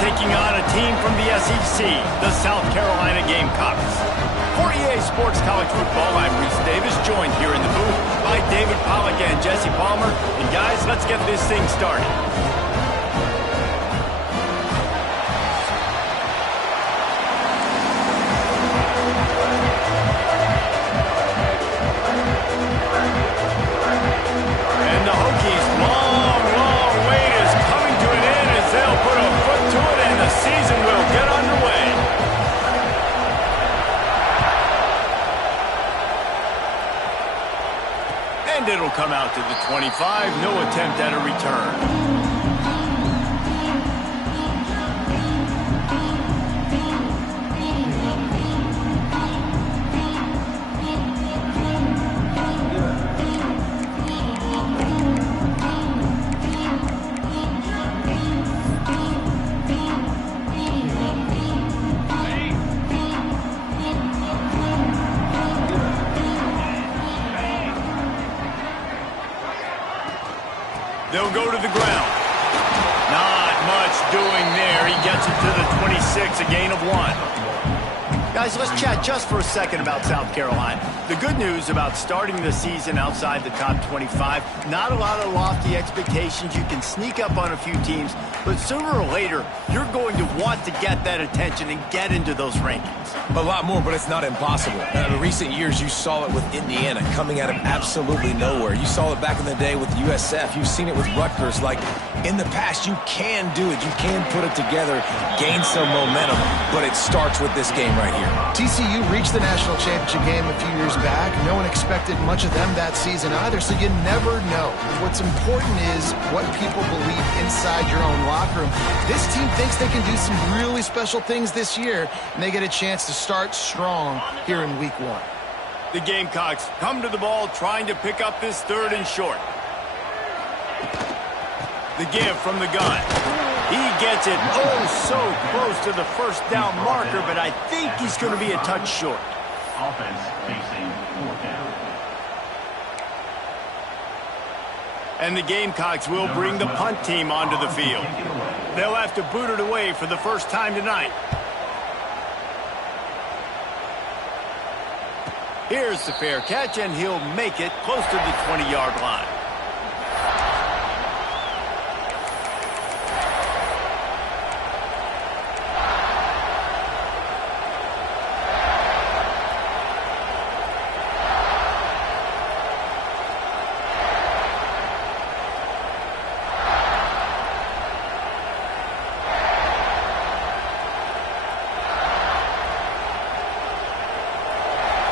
taking on a team from the SEC, the South Carolina Gamecocks. For EA Sports College Football, I'm Reese Davis, joined here in the booth by David Pollack and Jesse Palmer. And guys, let's get this thing started. And the Hokies' long wait is coming to an end as they'll put a foot to it and the season will get underway. And it'll come out to the 25, no attempt at a return. They'll go to the ground. Not much doing there. He gets it to the 26, a gain of 1. Guys, let's chat just for a second about South Carolina. The good news about starting the season outside the top 25, not a lot of lofty expectations. You can sneak up on a few teams, but sooner or later, you're going to want to get that attention and get into those rankings. A lot more, but it's not impossible. In recent years, you saw it with Indiana coming out of absolutely nowhere. You saw it back in the day with USF. You've seen it with Rutgers. Like, in the past, you can do it. You can put it together, gain some momentum, but it starts with this game right here. TCU reached the national championship game a few years back. No one expected much of them that season either, so you never know. What's important is what people believe inside your own locker room. This team thinks they can do some really special things this year, and they get a chance to start strong here in week 1. The Gamecocks come to the ball trying to pick up this 3rd and short. The give from the gun. He gets it so close to the first down marker, but I think he's going to be a touch short. Offense facing 4th down. And the Gamecocks will bring the punt team onto the field. They'll have to boot it away for the first time tonight. Here's the fair catch, and he'll make it close to the 20-yard line.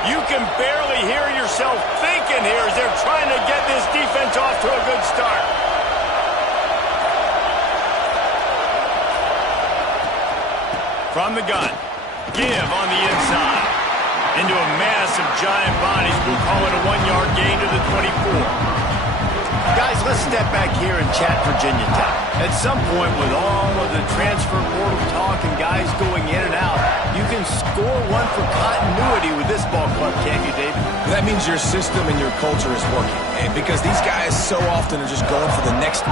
You can barely hear yourself thinking here as they're trying to get this defense off to a good start. From the gun, give on the inside. Into a mass of giant bodies, we'll call it a 1-yard gain to the 24. Guys, let's step back here and chat Virginia Tech. At some point, with all of the transfer portal talk and guys going in and out, you can score one for continuity with this ball club, can't you, David? That means your system and your culture is working. And because these guys so often are just going for the next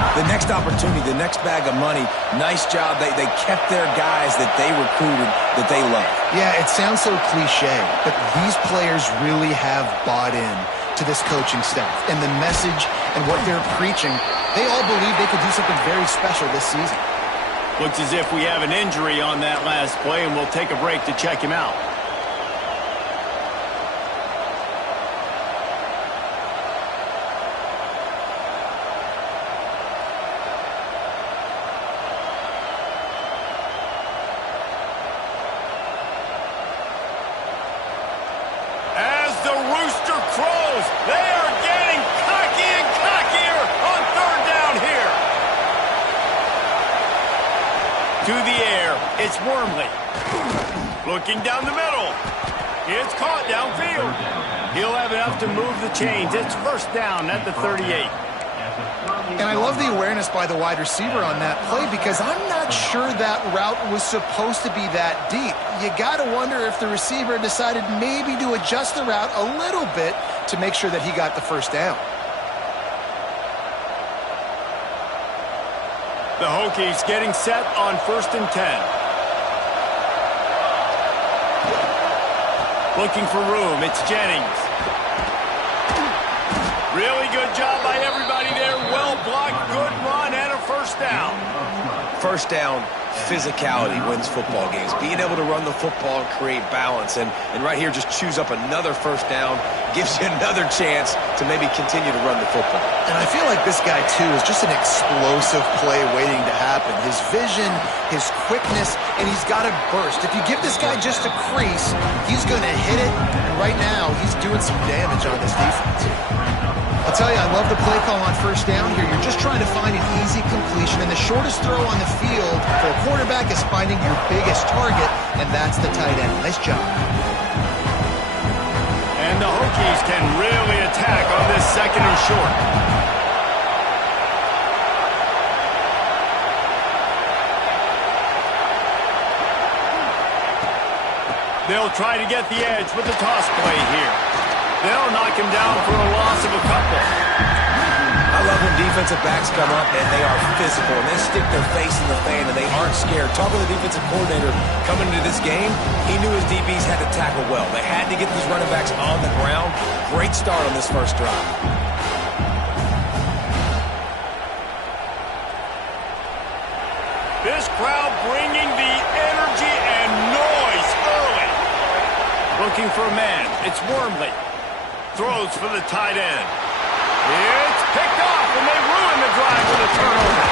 opportunity, the next bag of money. Nice job. They kept their guys that they recruited, that they love. Yeah, it sounds so cliche, but these players really have bought in to this coaching staff and the message and what they're preaching. They all believe they could do something very special this season. Looks as if we have an injury on that last play, and we'll take a break to check him out. As the rooster crows, they are getting cocky and cockier on 3rd down here. To the air, it's Wormley. Looking down the middle. It's caught downfield. He'll have enough to move the chains. It's 1st down at the 38. And I love the awareness by the wide receiver on that play because I'm not sure that route was supposed to be that deep. You got to wonder if the receiver decided maybe to adjust the route a little bit to make sure that he got the 1st down. The Hokies getting set on 1st and 10. Looking for room. It's Jennings. Really good job by everybody there. Well blocked, good run, and a first down. First down, physicality wins football games. Being able to run the football and create balance. And right here, just choose up another first down. Gives you another chance to maybe continue to run the football. And I feel like this guy, too, is just an explosive play waiting to happen. His vision, his quickness, and he's got to burst. If you give this guy just a crease, he's going to hit it. And right now, he's doing some damage on this defense. I'll tell you, I love the play call on first down here. You're just trying to find an easy completion, and the shortest throw on the field for a quarterback is finding your biggest target, and that's the tight end. Nice job. And the Hokies can really attack on this 2nd and short. They'll try to get the edge with the toss play here. They'll knock him down for a loss of a couple. I love when defensive backs come up and they are physical and they stick their face in the fan and they aren't scared. Talking to the defensive coordinator coming into this game, he knew his DBs had to tackle well. They had to get these running backs on the ground. Great start on this first drive. This crowd bringing the energy and noise early. Looking for a man. It's Wormley. Throws for the tight end. It's picked off, and they ruin the drive with a turnover.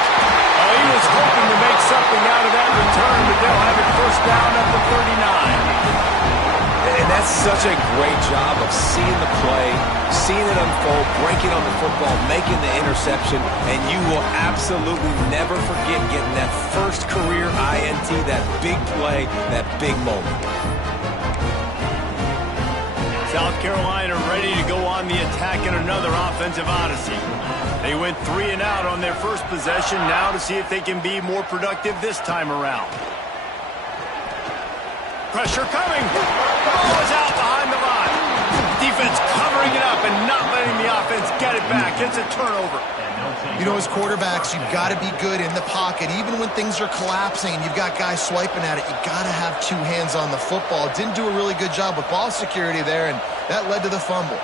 He was hoping to make something out of that return, but they'll have it first down at the 39. And that's such a great job of seeing the play, seeing it unfold, breaking on the football, making the interception, and you will absolutely never forget getting that first career INT, that big play, that big moment. South Carolina ready to go on the attack in another offensive odyssey. They went 3 and out on their first possession, now to see if they can be more productive this time around. Pressure coming. Ball is out behind the line. Defense covering it up and not letting the offense get it back. It's a turnover. You know, as quarterbacks, you've got to be good in the pocket. Even when things are collapsing and you've got guys swiping at it, you got to have 2 hands on the football. Didn't do a really good job with ball security there, and that led to the fumble.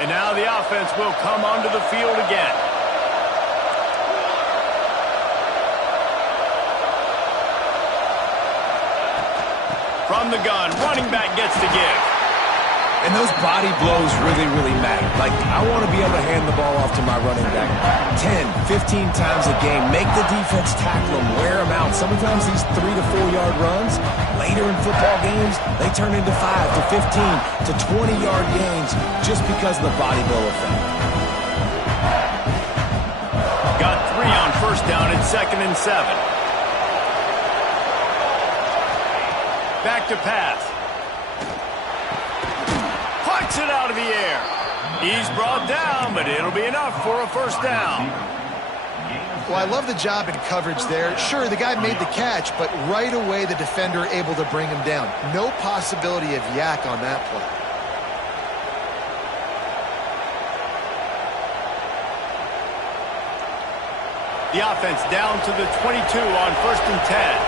And now the offense will come onto the field again. From the gun, running back gets to give. And those body blows really, really matter. Like, I want to be able to hand the ball off to my running back 10, 15 times a game. Make the defense tackle them, wear them out. Sometimes these 3 to 4 yard runs, later in football games, they turn into 5 to 15 to 20 yard gains just because of the body blow effect. Got 3 on first down at 2nd and 7. Back to pass. Puts it out of the air. He's brought down, but it'll be enough for a first down. Well, I love the job in coverage there. Sure, the guy made the catch, but right away the defender able to bring him down. No possibility of yak on that play. The offense down to the 22 on 1st and 10.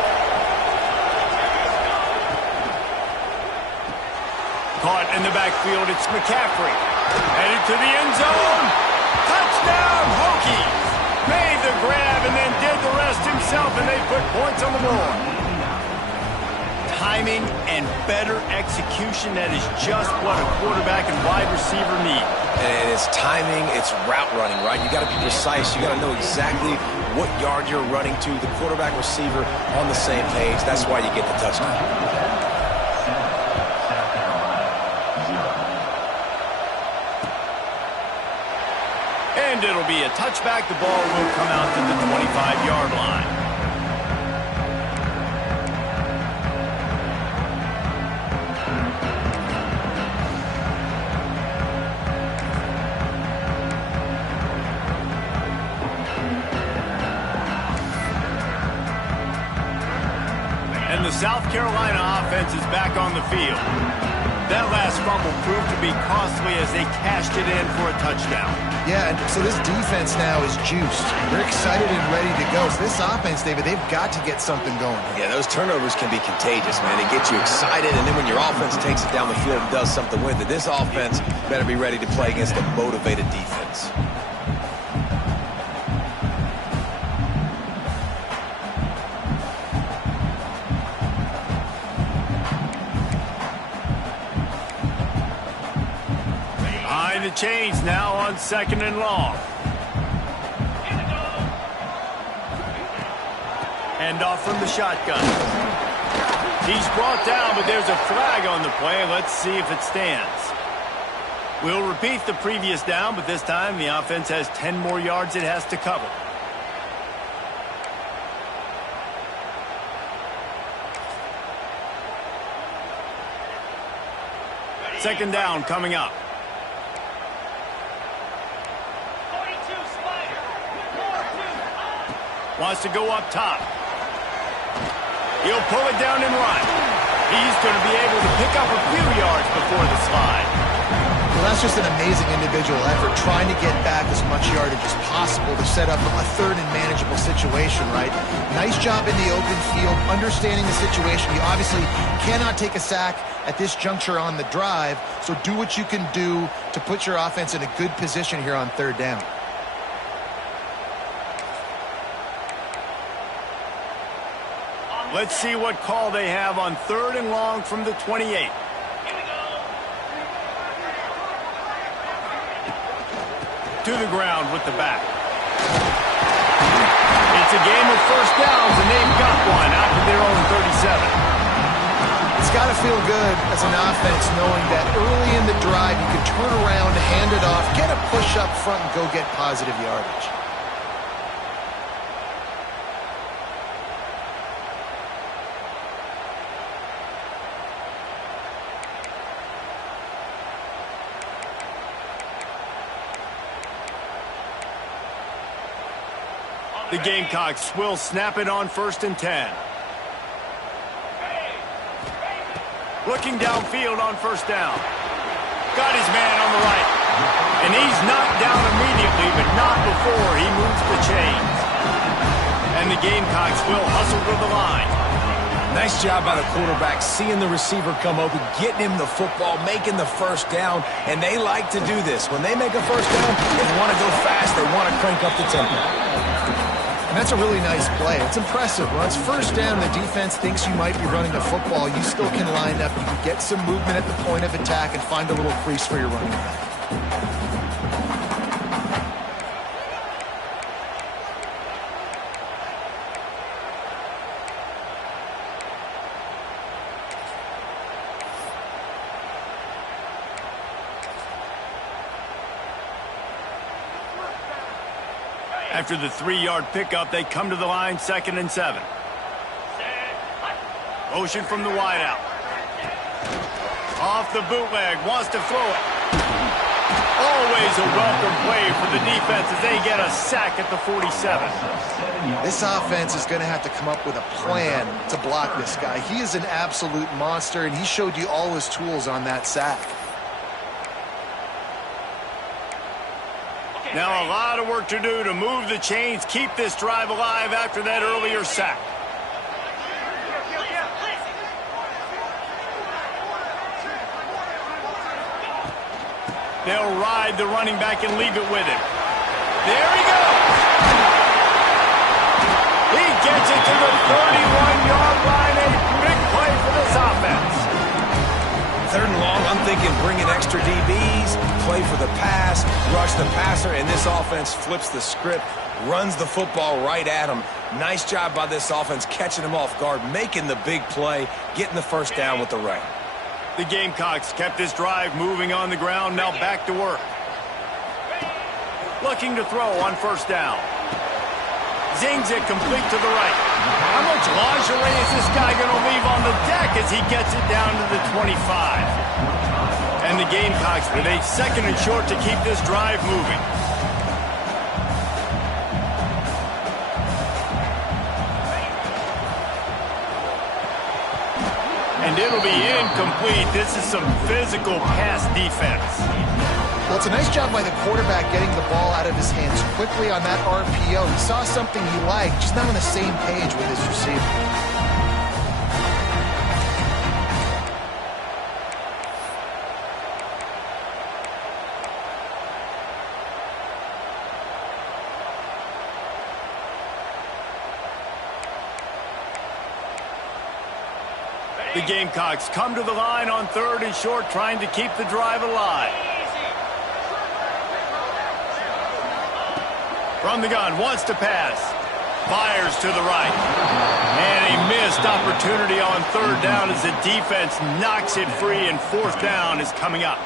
Caught in the backfield, it's McCaffrey. Headed to the end zone. Touchdown, Hokies. Made the grab and then did the rest himself, and they put points on the board. Timing and better execution, that is just what a quarterback and wide receiver need. And it's timing, it's route running, right? You got to be precise. You got to know exactly what yard you're running to. The quarterback receiver on the same page. That's why you get the touchdown. And it'll be a touchback. The ball will come out to the 25-yard line. And the South Carolina offense is back on the field. That last fumble proved to be costly as they cashed it in for a touchdown. Yeah, and so this defense now is juiced. They're excited and ready to go. So this offense, David, they've got to get something going. Yeah, those turnovers can be contagious, man. They get you excited, and then when your offense takes it down the field and does something with it, this offense better be ready to play against a motivated defense. The chains now on 2nd and long. Hand off from the shotgun. He's brought down, but there's a flag on the play. Let's see if it stands. We'll repeat the previous down, but this time the offense has 10 more yards it has to cover. Second down coming up. Wants to go up top. He'll pull it down and run. He's going to be able to pick up a few yards before the slide. Well, that's just an amazing individual effort, trying to get back as much yardage as possible to set up a third and manageable situation, right? Nice job in the open field, understanding the situation. You obviously cannot take a sack at this juncture on the drive, so do what you can do to put your offense in a good position here on third down. Let's see what call they have on 3rd and long from the 28. To the ground with the back. It's a game of first downs, and they've got one out to their own 37. It's got to feel good as an offense knowing that early in the drive you can turn around, hand it off, get a push up front, and go get positive yardage. The Gamecocks will snap it on 1st and 10. Looking downfield on 1st down. Got his man on the right. And he's knocked down immediately, but not before he moves the chains. And the Gamecocks will hustle to the line. Nice job by the quarterback, seeing the receiver come open, getting him the football, making the first down, and they like to do this. When they make a first down, they want to go fast, they want to crank up the tempo. And that's a really nice play. It's impressive. When it's first down, the defense thinks you might be running a football. You still can line up. You can get some movement at the point of attack and find a little crease for your running back. After the 3-yard pickup, they come to the line 2nd and 7. Motion from the wideout. Off the bootleg, wants to throw it. Always a welcome play for the defense as they get a sack at the 47. This offense is going to have to come up with a plan to block this guy. He is an absolute monster, and he showed you all his tools on that sack. Now a lot of work to do to move the chains, keep this drive alive after that earlier sack. They'll ride the running back and leave it with him. There he goes. He gets it to the 31-yard line. A big play for this offense. 3rd and long, I'm thinking bring in extra DBs, play for the pass, rush the passer, and this offense flips the script, runs the football right at him. Nice job by this offense catching him off guard, making the big play, getting the first down with the right. The Gamecocks kept this drive moving on the ground, now back to work. Looking to throw on 1st down. Zings it complete to the right. How much lingerie is this guy going to leave on the deck as he gets it down to the 25? And the Gamecocks with a 2nd and short to keep this drive moving. And it'll be Incomplete. This is some physical pass defense. Well, it's a nice job by the quarterback getting the ball out of his hands quickly on that RPO. He saw something he liked, just not on the same page with his receiver. The Gamecocks come to the line on 3rd and short, trying to keep the drive alive. From the gun, wants to pass. Fires to the right. And a missed opportunity on 3rd down as the defense knocks it free, and 4th down is coming up.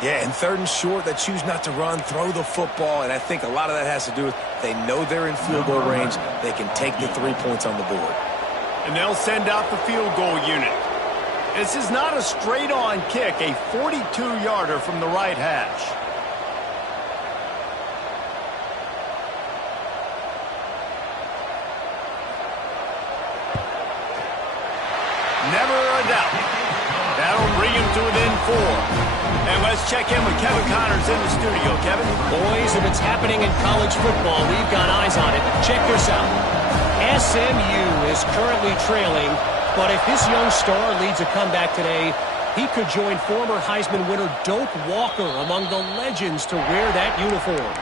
Yeah, and 3rd and short, they choose not to run, throw the football, and I think a lot of that has to do with they know they're in field goal range. They can take the 3 points on the board. And they'll send out the field goal unit. This is not a straight-on kick, a 42-yarder from the right hash. Never a doubt. That'll bring him to within 4. And let's check in with Kevin Connors in the studio. Kevin? Boys, if it's happening in college football, we've got eyes on it. Check this out. SMU is currently trailing, but if this young star leads a comeback today, he could join former Heisman winner Doak Walker among the legends to wear that uniform.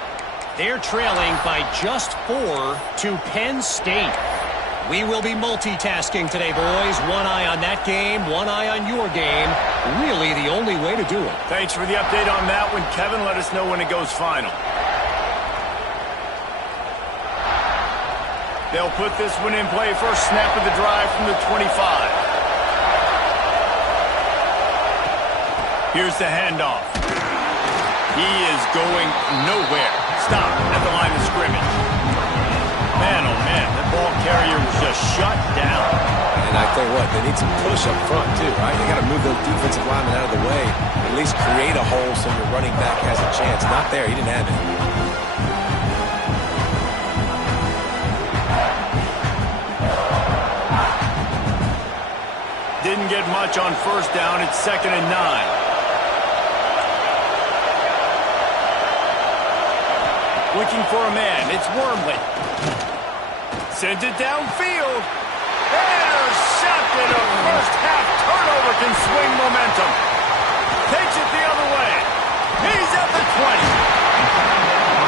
They're trailing by just 4 to Penn State. We will be multitasking today, boys. One eye on that game, one eye on your game. Really the only way to do it. Thanks for the update on that one, Kevin. Let us know when it goes final. They'll put this one in play. First snap of the drive from the 25. Here's the handoff. He is going nowhere. Stop at the line of scrimmage. Man, oh man, that ball carrier was just shut down. And I tell you what, they need some push up front too, right? They got to move those defensive linemen out of the way. At least create a hole so your running back has a chance. Not there. He didn't have it. Didn't get much on 1st down. It's 2nd and 9. Looking for a man. It's Wormley. Sends it downfield. Intercepted. A first half turnover can swing momentum. Takes it the other way. He's at the 20.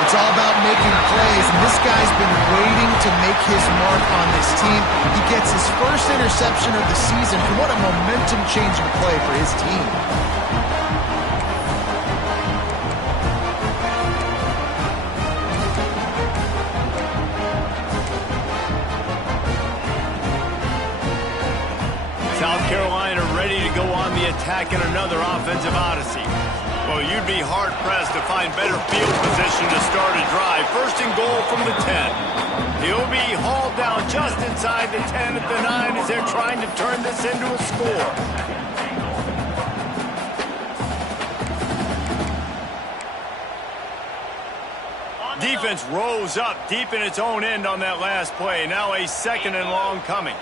It's all about making plays, and this guy's been waiting to make his mark on this team. He gets his first interception of the season. What a momentum-changing play for his team. South Carolina ready to go on the attack in another offensive odyssey. Well, you'd be hard-pressed to find better field position to start a drive. 1st and goal from the 10. He'll be hauled down just inside the 10 at the 9 as they're trying to turn this into a score. Defense rose up deep in its own end on that last play. Now a 2nd and long coming.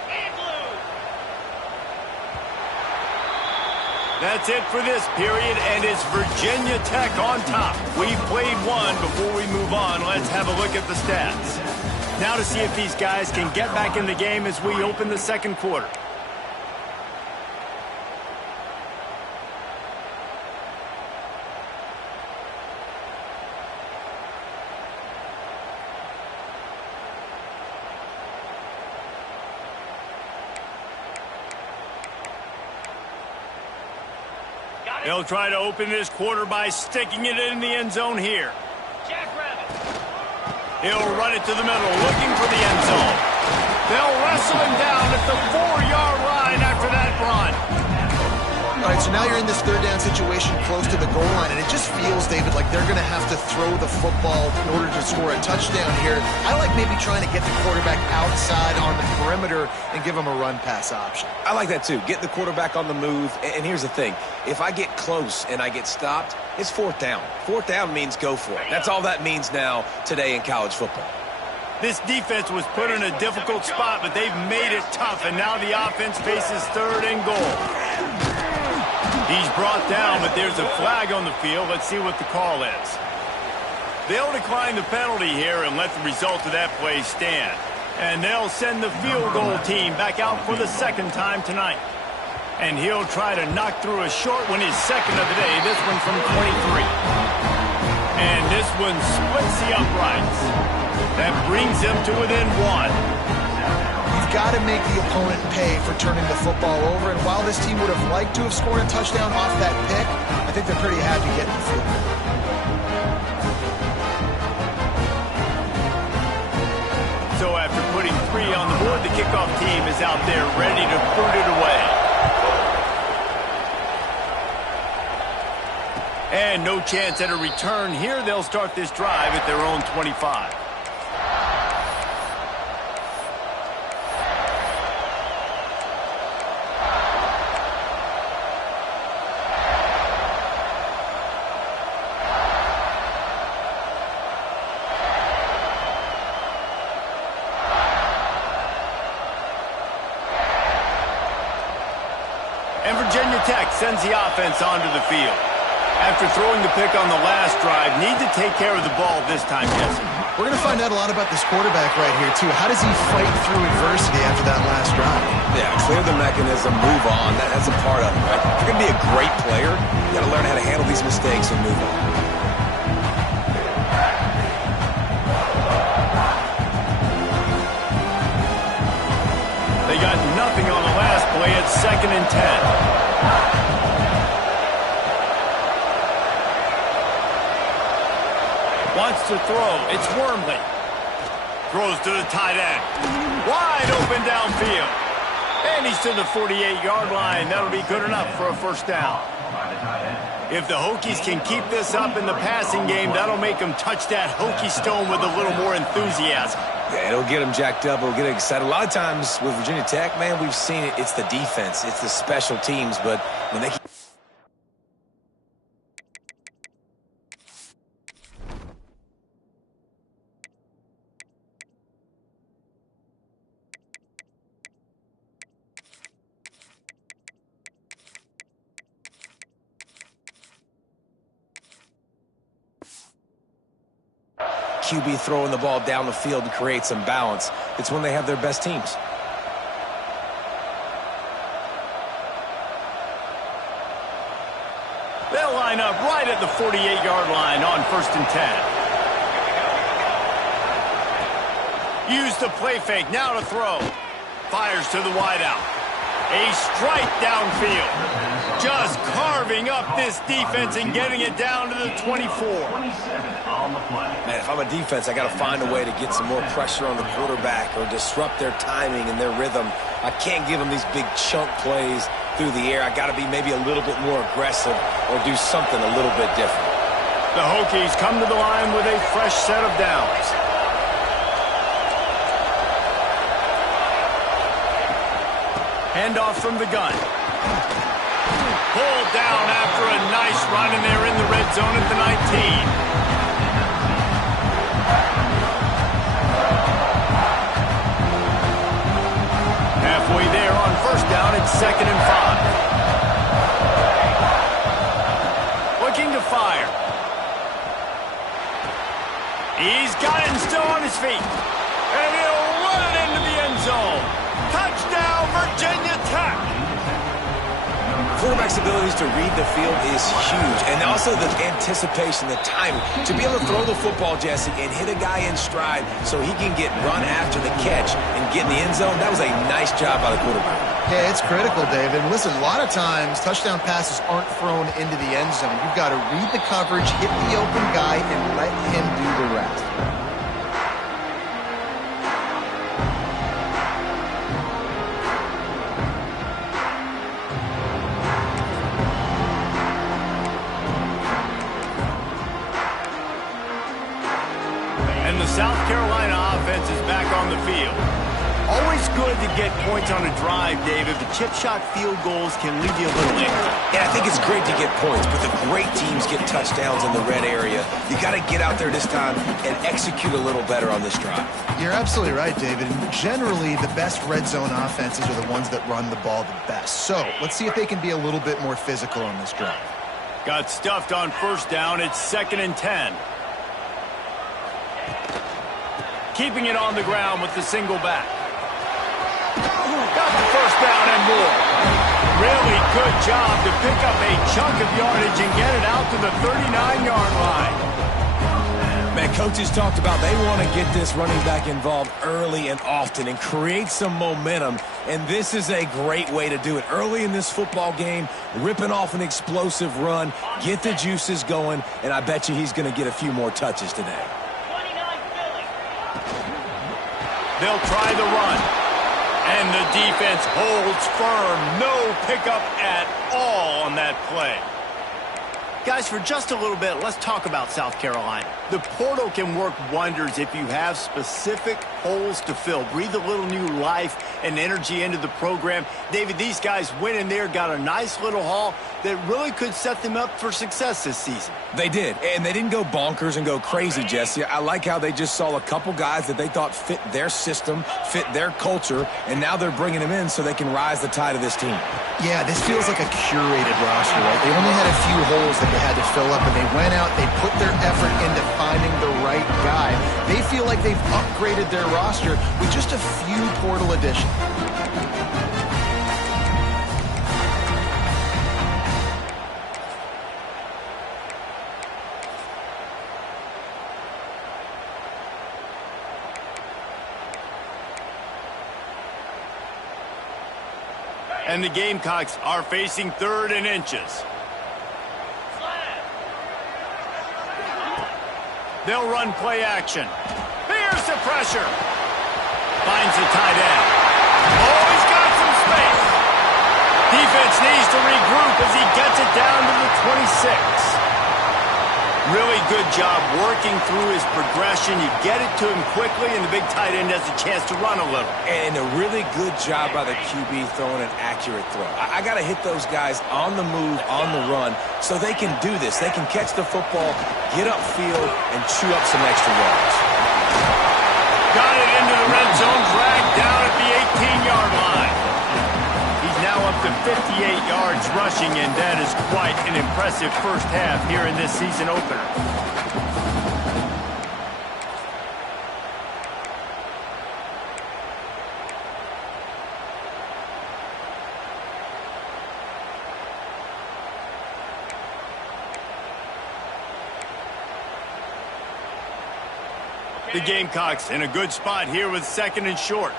That's it for this period, and it's Virginia Tech on top. We've played one. Before we move on, let's have a look at the stats. Now to see if these guys can get back in the game as we open the 2nd quarter. They'll try to open this quarter by sticking it in the end zone here. He'll run it to the middle, looking for the end zone. They'll wrestle him down at the 4-yard line after that run. All right, so now you're in this 3rd down situation close to the goal line, and it just feels, David, like they're going to have to throw the football in order to score a touchdown here. I like maybe trying to get the quarterback outside on the perimeter and give him a run-pass option. I like that too. Get the quarterback on the move. And here's the thing. If I get close and I get stopped, it's 4th down. 4th down means go for it. That's all that means now today in college football. This defense was put in a difficult spot, but they've made it tough, and now the offense faces 3rd and goal. He's brought down, but there's a flag on the field. Let's see what the call is. They'll decline the penalty here and let the result of that play stand. And they'll send the field goal team back out for the second time tonight. And he'll try to knock through a short one, his second of the day, this one from 23. And this one splits the uprights. That brings them to within one. You've got to make the opponent pay for turning the football over. And while this team would have liked to have scored a touchdown off that pick, I think they're pretty happy getting the field goal. So after putting 3 on the board, the kickoff team is out there ready to boot it away. And no chance at a return here. They'll start this drive at their own 25. And Virginia Tech sends the offense onto the field. After throwing the pick on the last drive, need to take care of the ball this time, Jesse. We're going to find out a lot about this quarterback right here, too. How does he fight through adversity after that last drive? Yeah, clear the mechanism, move on. That's a part of it, right? If you're going to be a great player, you got to learn how to handle these mistakes and move on. They got nothing on the last play. It's 2nd and 10. Wants to throw. It's Wormley. Throws to the tight end. Wide open downfield. And he's to the 48-yard line. That'll be good enough for a first down. If the Hokies can keep this up in the passing game, that'll make them touch that Hokie stone with a little more enthusiasm. Yeah, it'll get them jacked up. It'll get them excited. A lot of times with Virginia Tech, man, we've seen it. It's the defense. It's the special teams. But when they QB throwing the ball down the field to create some balance, it's when they have their best teams. They'll line up right at the 48-yard line on 1st and 10. Use the play fake, now to throw. Fires to the wideout. A strike downfield. Just carving up this defense and getting it down to the 24. Man, if I'm a defense, I got to find a way to get some more pressure on the quarterback or disrupt their timing and their rhythm. I can't give them these big chunk plays through the air. I got to be maybe a little bit more aggressive or do something a little bit different. The Hokies come to the line with a fresh set of downs. Handoff from the gun. Pulled down after a nice run, and they're in the red zone at the 19. Halfway there on 1st down, it's 2nd and 5. Looking to fire. He's got it and still on his feet. And he'll run it into the end zone. Touchdown, Virginia Tech. Quarterback's abilities to read the field is huge. And also the anticipation, the timing. To be able to throw the football, Jesse, and hit a guy in stride so he can get run after the catch and get in the end zone, that was a nice job by the quarterback. Yeah, it's critical, David. And listen, a lot of times touchdown passes aren't thrown into the end zone. You've got to read the coverage, hit the open guy, and let him do the rest. And the South Carolina offense is back on the field. Always good to get points on a drive, David, but chip shot field goals can leave you a little angry. Yeah, I think it's great to get points, but the great teams get touchdowns in the red area. You got to get out there this time and execute a little better on this drive. You're absolutely right, David. And generally, the best red zone offenses are the ones that run the ball the best. So let's see if they can be a little bit more physical on this drive. Got stuffed on first down. It's 2nd and 10. Keeping it on the ground with the single back. Got the first down and more. Really good job to pick up a chunk of yardage and get it out to the 39-yard line. Man, coaches talked about they want to get this running back involved early and often and create some momentum, and this is a great way to do it. Early in this football game, ripping off an explosive run, get the juices going, and I bet you he's going to get a few more touches today. They'll try the run. And the defense holds firm. No pickup at all on that play. Guys, for just a little bit, let's talk about South Carolina. The portal can work wonders if you have specific holes to fill. Breathe a little new life and energy into the program. David, these guys went in there, got a nice little haul that really could set them up for success this season. They did, and they didn't go bonkers and go crazy, Jesse. I like how they just saw a couple guys that they thought fit their system, fit their culture, and now they're bringing them in so they can rise the tide of this team. Yeah, this feels like a curated roster, right? They only had a few holes that they had to fill up, and they went out, they put their effort into finding the right guy. They feel like they've upgraded their roster with just a few portal additions. And the Gamecocks are facing 3rd and inches. They'll run play action. Here's the pressure. Finds the tight end. Oh, he's got some space. Defense needs to regroup as he gets it down to the 26. Really good job working through his progression. You get it to him quickly, and the big tight end has a chance to run a little. And a really good job by the QB throwing an accurate throw. I got to hit those guys on the move, on the run, so they can do this. They can catch the football, get upfield, and chew up some extra yards. Got it into the red zone, dragged down at the 18-yard line. He's now up to 58 yards rushing, and that is quite an impressive first half here in this season opener. The Gamecocks in a good spot here with 2nd and short.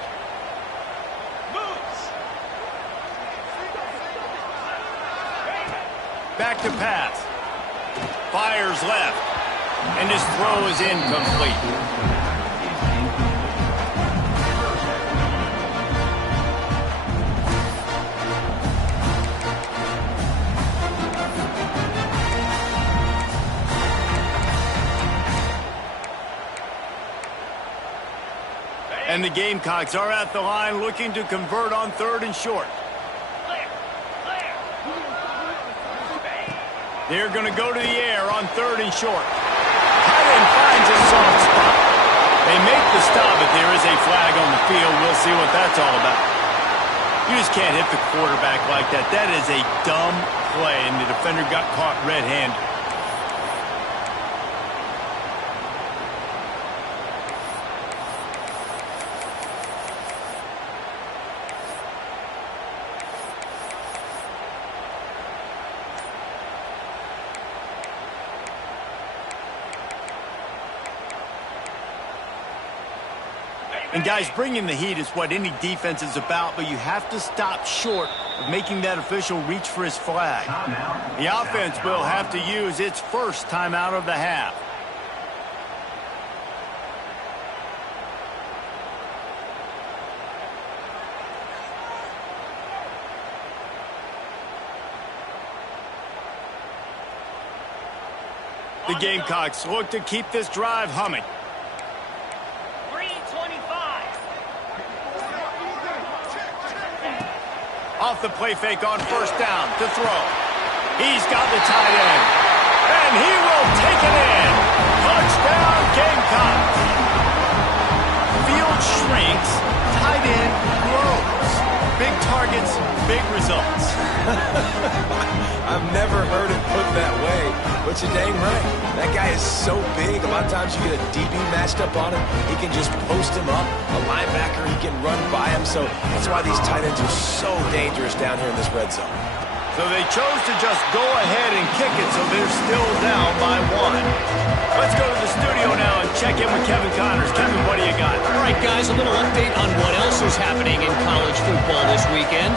Back to pass. Fires left. And his throw is incomplete. And the Gamecocks are at the line looking to convert on 3rd and short. They're going to go to the air on 3rd and short. Tight end finds a soft spot. They make the stop, but there is a flag on the field. We'll see what that's all about. You just can't hit the quarterback like that. That is a dumb play, and the defender got caught red-handed. And guys, bringing the heat is what any defense is about, but you have to stop short of making that official reach for his flag. The offense will have to use its first timeout of the half. The Gamecocks look to keep this drive humming. Off the play fake on first down to throw. He's got the tight end. And he will take it in. Touchdown, Gamecocks. Field shrinks, tight end grows. Big targets, big results. I've never heard it put that way, but you're dang right. That guy is so big, a lot of times you get a DB matched up on him. He can just post him up. A linebacker, he can run by him. So that's why these tight ends are so dangerous down here in this red zone. So they chose to just go ahead and kick it, so they're still down by 1. Let's go to the studio now and check in with Kevin Connors. Kevin, what do you got? All right, guys, a little update on what else is happening in college football this weekend.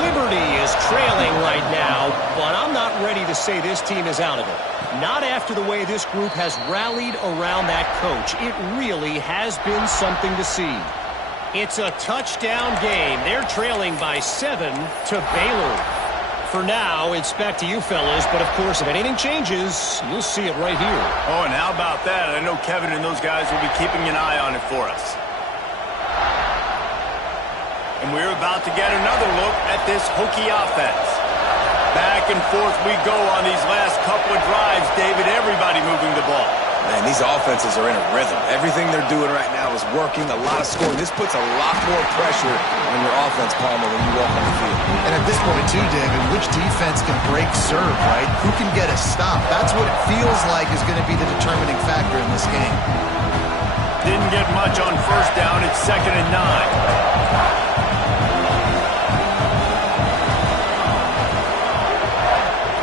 Liberty is trailing right now, but I'm not ready to say this team is out of it. Not after the way this group has rallied around that coach. It really has been something to see. It's a touchdown game. They're trailing by 7 to Baylor. For now, it's back to you fellas, but of course, if anything changes, you'll see it right here. Oh, and how about that? I know Kevin and those guys will be keeping an eye on it for us. And we're about to get another look at this Hokie offense. Back and forth we go on these last couple of drives, David. Everybody moving the ball. Man, these offenses are in a rhythm. Everything they're doing right now is working. A lot of scoring. This puts a lot more pressure on your offense, Palmer, when you walk on the field. And at this point, too, David, which defense can break serve, right? Who can get a stop? That's what it feels like is going to be the determining factor in this game. Didn't get much on first down. It's 2nd and 9.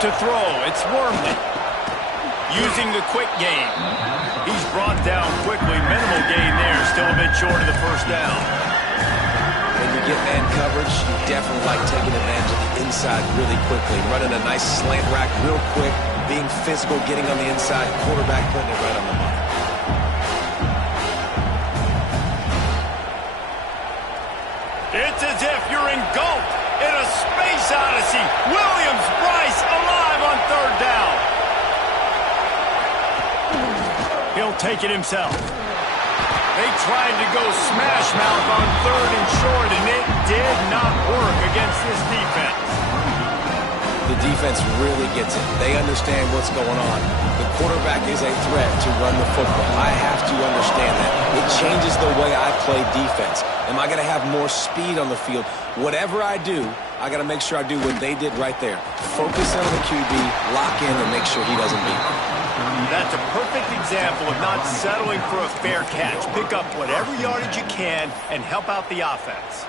To throw, it's Wormley. Using the quick game. He's brought down quickly. Minimal gain there. Still a bit short of the first down. When you get man coverage, you definitely like taking advantage of the inside really quickly. Running a nice slant rack real quick. Being physical, getting on the inside. Quarterback putting it right on the money. It's as if you're engulfed in a space odyssey. Williams, Bryce alive on 3rd down. He'll take it himself. They tried to go smash mouth on 3rd and short, and it did not work against this defense. The defense really gets it. They understand what's going on. The quarterback is a threat to run the football. I have to understand that. It changes the way I play defense. Am I going to have more speed on the field? Whatever I do, I got to make sure I do what they did right there. Focus on the QB, lock in, and make sure he doesn't beat me. That's a perfect example of not settling for a fair catch. Pick up whatever yardage you can and help out the offense.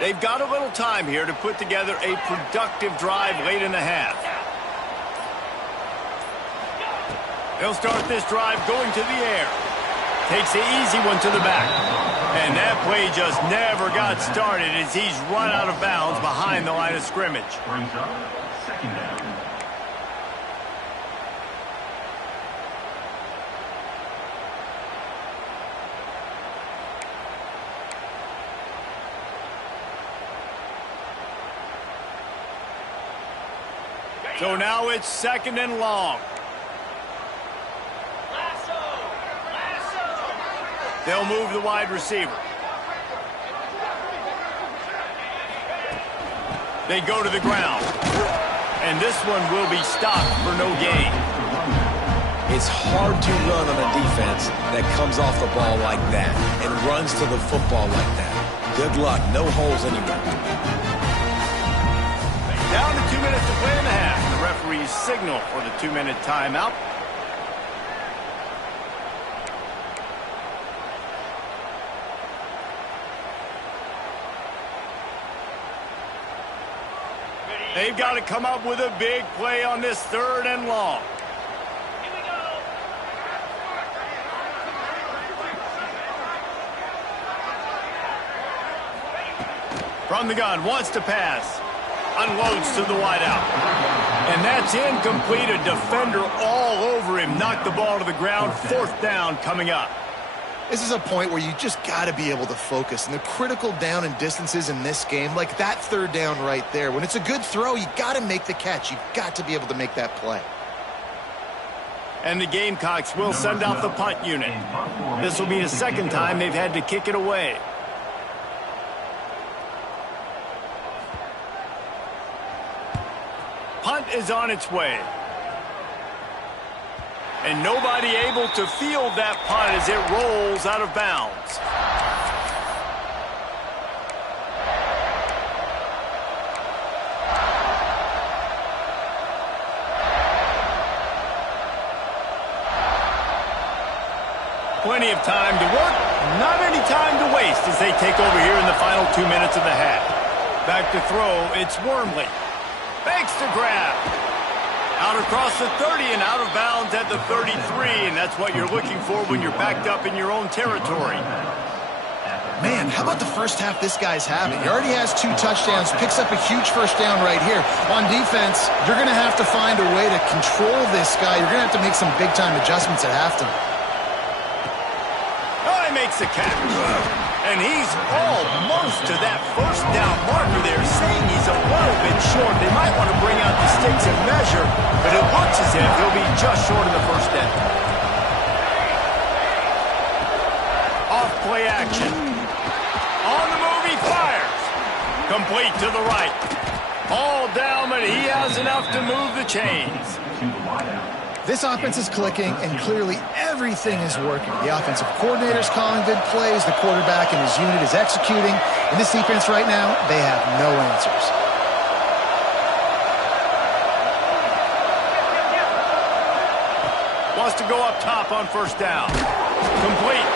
They've got a little time here to put together a productive drive late in the half. They'll start this drive going to the air. Takes the easy one to the back. And that play just never got started as he's run out of bounds behind the line of scrimmage. Brings up 2nd down. So now it's 2nd and long. They'll move the wide receiver. They go to the ground. And this one will be stopped for no gain. It's hard to run on a defense that comes off the ball like that and runs to the football like that. Good luck. No holes anywhere. Down to 2 minutes to play in the half. The referees signal for the 2-minute timeout. They've got to come up with a big play on this 3rd and long. Here we go. From the gun, wants to pass. Unloads to the wideout. And that's incomplete. A defender all over him. Knocked the ball to the ground. 4th down coming up. This is a point where you just got to be able to focus. And the critical down and distances in this game, like that third down right there, when it's a good throw, you got to make the catch. You've got to be able to make that play. And the Gamecocks will send out the punt unit. This will be the second time they've had to kick it away. Punt is on its way. And nobody able to field that punt as it rolls out of bounds. Plenty of time to work, not any time to waste as they take over here in the final 2 minutes of the half. Back to throw, it's Wormley. Fakes to grab. Out across the 30 and out of bounds at the 33, and that's what you're looking for when you're backed up in your own territory. Man, how about the first half this guy's having? He already has 2 touchdowns, picks up a huge first down right here. On defense, you're going to have to find a way to control this guy. You're going to have to make some big-time adjustments at halftime. Oh, he makes the catch. And he's almost to that first down marker there, saying he's a little bit short. They might want to bring out the sticks and measure, but it looks as if he'll be just short of the first down. Off play action. On the move, he fires. Complete to the right. All down, but he has enough to move the chains. This offense is clicking, and clearly everything is working. The offensive coordinator's calling good plays. The quarterback and his unit is executing. And this defense right now, they have no answers. Wants to go up top on first down. Complete.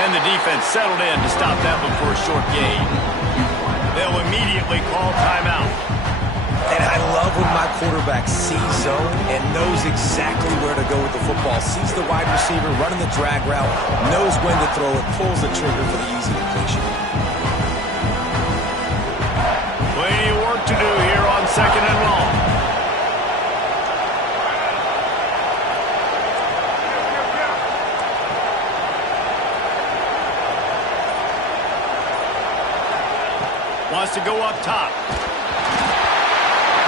And the defense settled in to stop that one for a short gain. They'll immediately call timeout. And I love when my quarterback sees zone and knows exactly where to go with the football. Sees the wide receiver running the drag route, knows when to throw it, pulls the trigger for the easy completion. Plenty of work to do here on second and long. Wants to go up top.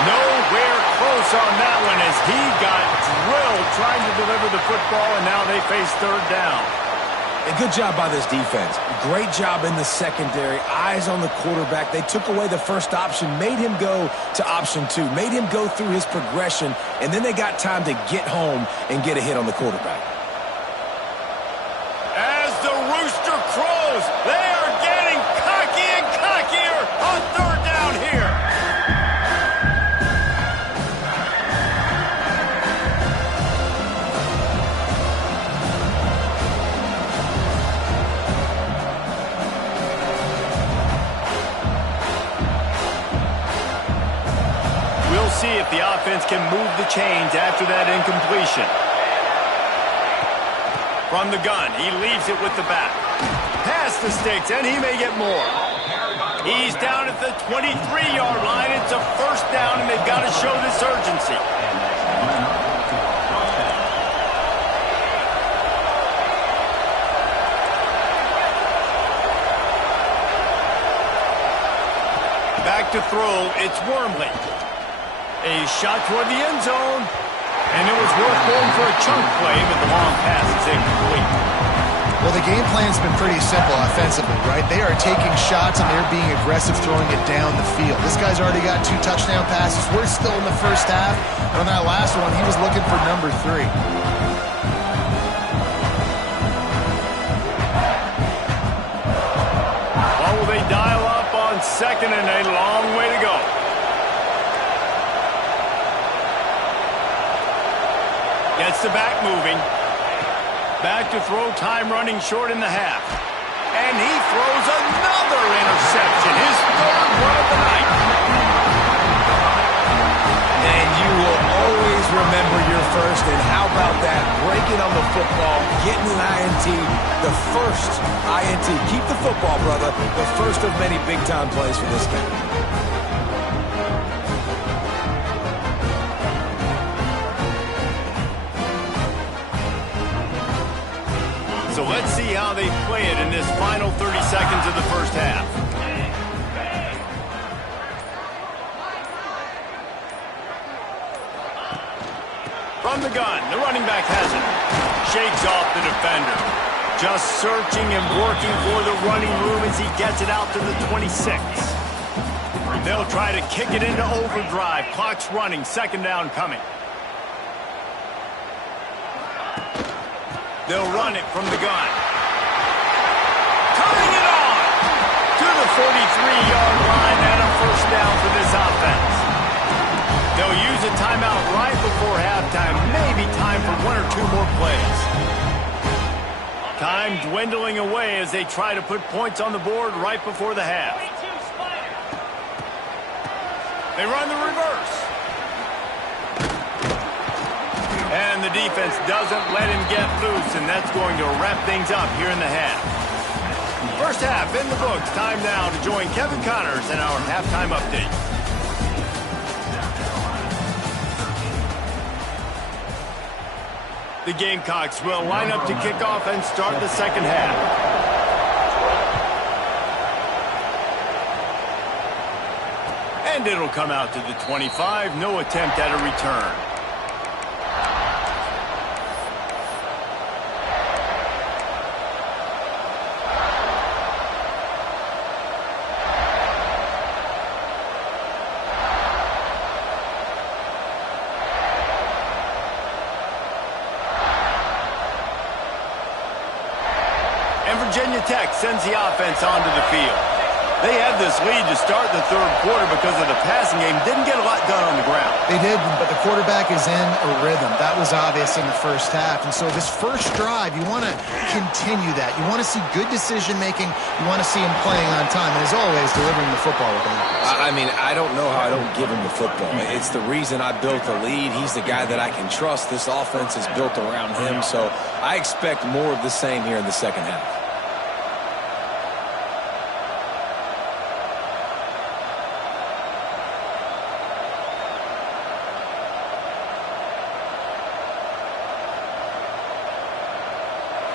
Nowhere close on that one as he got drilled trying to deliver the football, and now they face third down. A good job by this defense. Great job in the secondary. Eyes on the quarterback. They took away the first option, made him go to option 2, made him go through his progression, and then they got time to get home and get a hit on the quarterback. As the rooster crows, they are getting cocky and cockier on third down here. We'll see if the offense can move the chains after that incompletion. From the gun, he leaves it with the back. Past the sticks, and he may get more. He's down at the 23-yard line. It's a first down, and they've got to show this urgency. Back to throw, it's Wormley. A shot toward the end zone. And it was worth going for a chunk play, but the long pass is incomplete. Well, the game plan's been pretty simple offensively, right? They are taking shots, and they're being aggressive throwing it down the field. This guy's already got 2 touchdown passes. We're still in the first half. And on that last one, he was looking for number 3. Well, will they dial up on second and a long way to go? Gets the back moving. Back to throw, time running short in the half. And he throws another interception. His third one of the night. And you will always remember your first. And how about that? Breaking on the football, getting an INT. The first INT. Keep the football, brother. The first of many big-time plays for this guy. So let's see how they play it in this final 30 seconds of the first half. From the gun, the running back has it. Shakes off the defender. Just searching and working for the running room as he gets it out to the 26. They'll try to kick it into overdrive. Clock's running, second down coming. They'll run it from the gun. Cutting it on to the 43-yard line and a first down for this offense. They'll use a timeout right before halftime. Maybe time for one or two more plays. Time dwindling away as they try to put points on the board right before the half. They run the reverse. And the defense doesn't let him get loose, and that's going to wrap things up here in the half. First half in the books. Time now to join Kevin Connors in our halftime update. The Gamecocks will line up to kick off and start the second half. And it'll come out to the 25. No attempt at a return. And Virginia Tech sends the offense onto the field. They had this lead to start the third quarter because of the passing game. Didn't get a lot done on the ground. They did, but the quarterback is in a rhythm. That was obvious in the first half. And so this first drive, you want to continue that. You want to see good decision-making. You want to see him playing on time. And as always, delivering the football with accuracy. I mean, I don't know how I don't give him the football. It's the reason I built the lead. He's the guy that I can trust. This offense is built around him. So I expect more of the same here in the second half.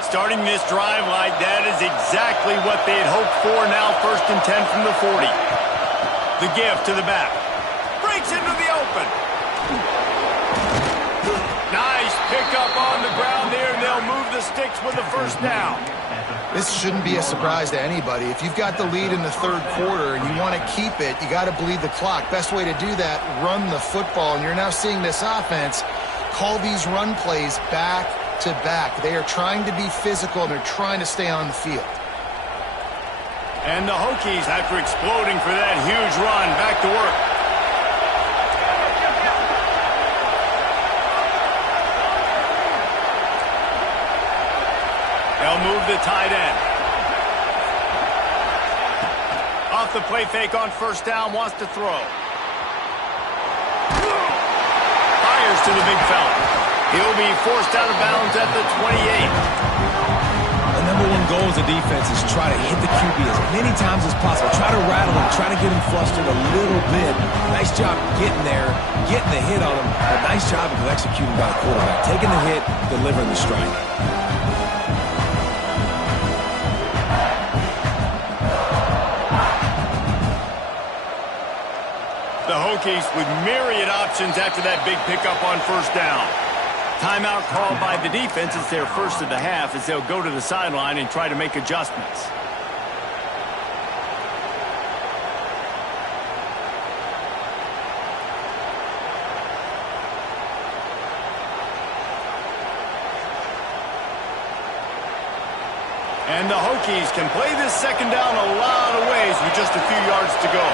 Starting this drive like that is exactly what they had hoped for. Now 1st and 10 from the 40. The give to the back. Breaks into the open. Nice pickup on the ground there. They'll move the sticks with the first down. This shouldn't be a surprise to anybody. If you've got the lead in the third quarter and you want to keep it, you got to bleed the clock. Best way to do that, run the football. And you're now seeing this offense call these run plays back to back. They are trying to be physical, and they're trying to stay on the field. And the Hokies, after exploding for that huge run, back to work. They'll move the tight end. Off the play fake on first down, wants to throw. Fires to the big fella. He'll be forced out of bounds at the 28. The number one goal as a defense is try to hit the QB as many times as possible. Try to rattle him, try to get him flustered a little bit. Nice job getting there, getting the hit on him. But nice job of executing by the quarterback. Taking the hit, delivering the strike. The Hokies with myriad options after that big pickup on first down. Timeout called by the defense. It's their first of the half as they'll go to the sideline and try to make adjustments. And the Hokies can play this second down a lot of ways with just a few yards to go.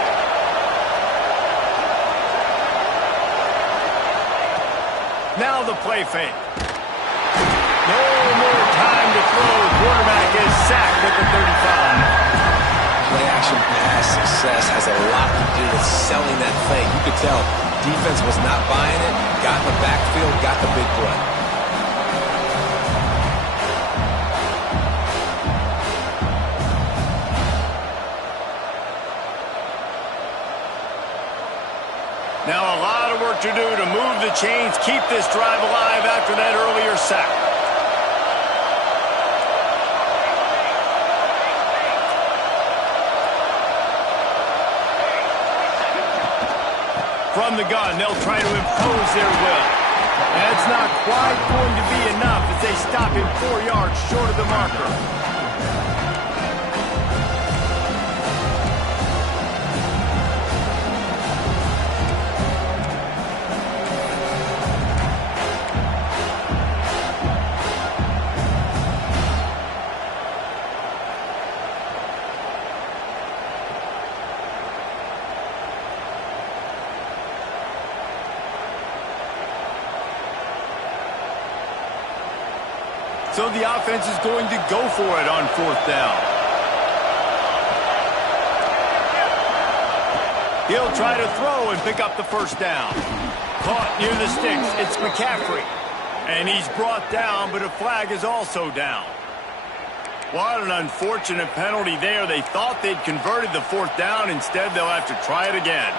Now the play fake. No more time to throw. Quarterback is sacked at the 35. Play action pass success has a lot to do with selling that fake. You could tell defense was not buying it. Got in the backfield, got the big play. Now a lot of work to do to move the chains, keep this drive alive after that earlier sack. from the gun. They'll try to impose their will. That's not quite going to be enough as they stop him 4 yards short of the marker. So the offense is going to go for it on 4th down. He'll try to throw and pick up the 1st down. Caught near the sticks. It's McCaffrey. And he's brought down, but a flag is also down. What an unfortunate penalty there. They thought they'd converted the 4th down. Instead, they'll have to try it again.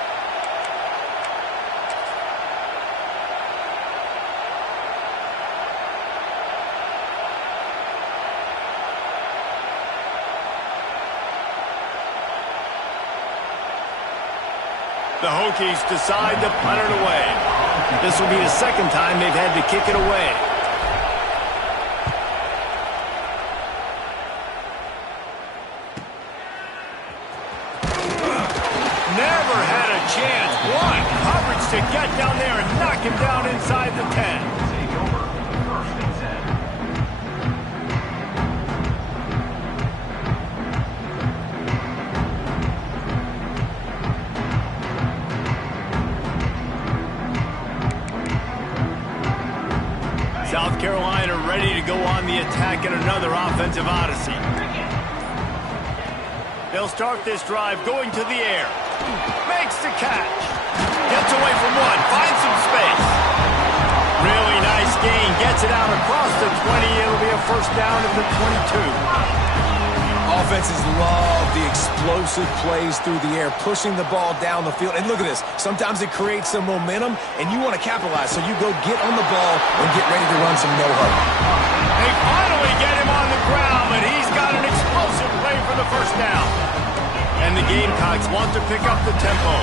The Hokies decide to punt it away. This will be the 2nd time they've had to kick it away. Never had a chance. One coverage to get down there and knock him down inside the 10. South Carolina ready to go on the attack in another offensive odyssey. They'll start this drive going to the air. Makes the catch. Gets away from one. Finds some space. Really nice gain. Gets it out across the 20. It'll be a 1st down at the 22. Offenses love the explosive plays through the air, pushing the ball down the field. And look at this. Sometimes it creates some momentum, and you want to capitalize. So you go get on the ball and get ready to run some no-huddle. They finally get him on the ground, but he's got an explosive play for the 1st down. And the Gamecocks want to pick up the tempo.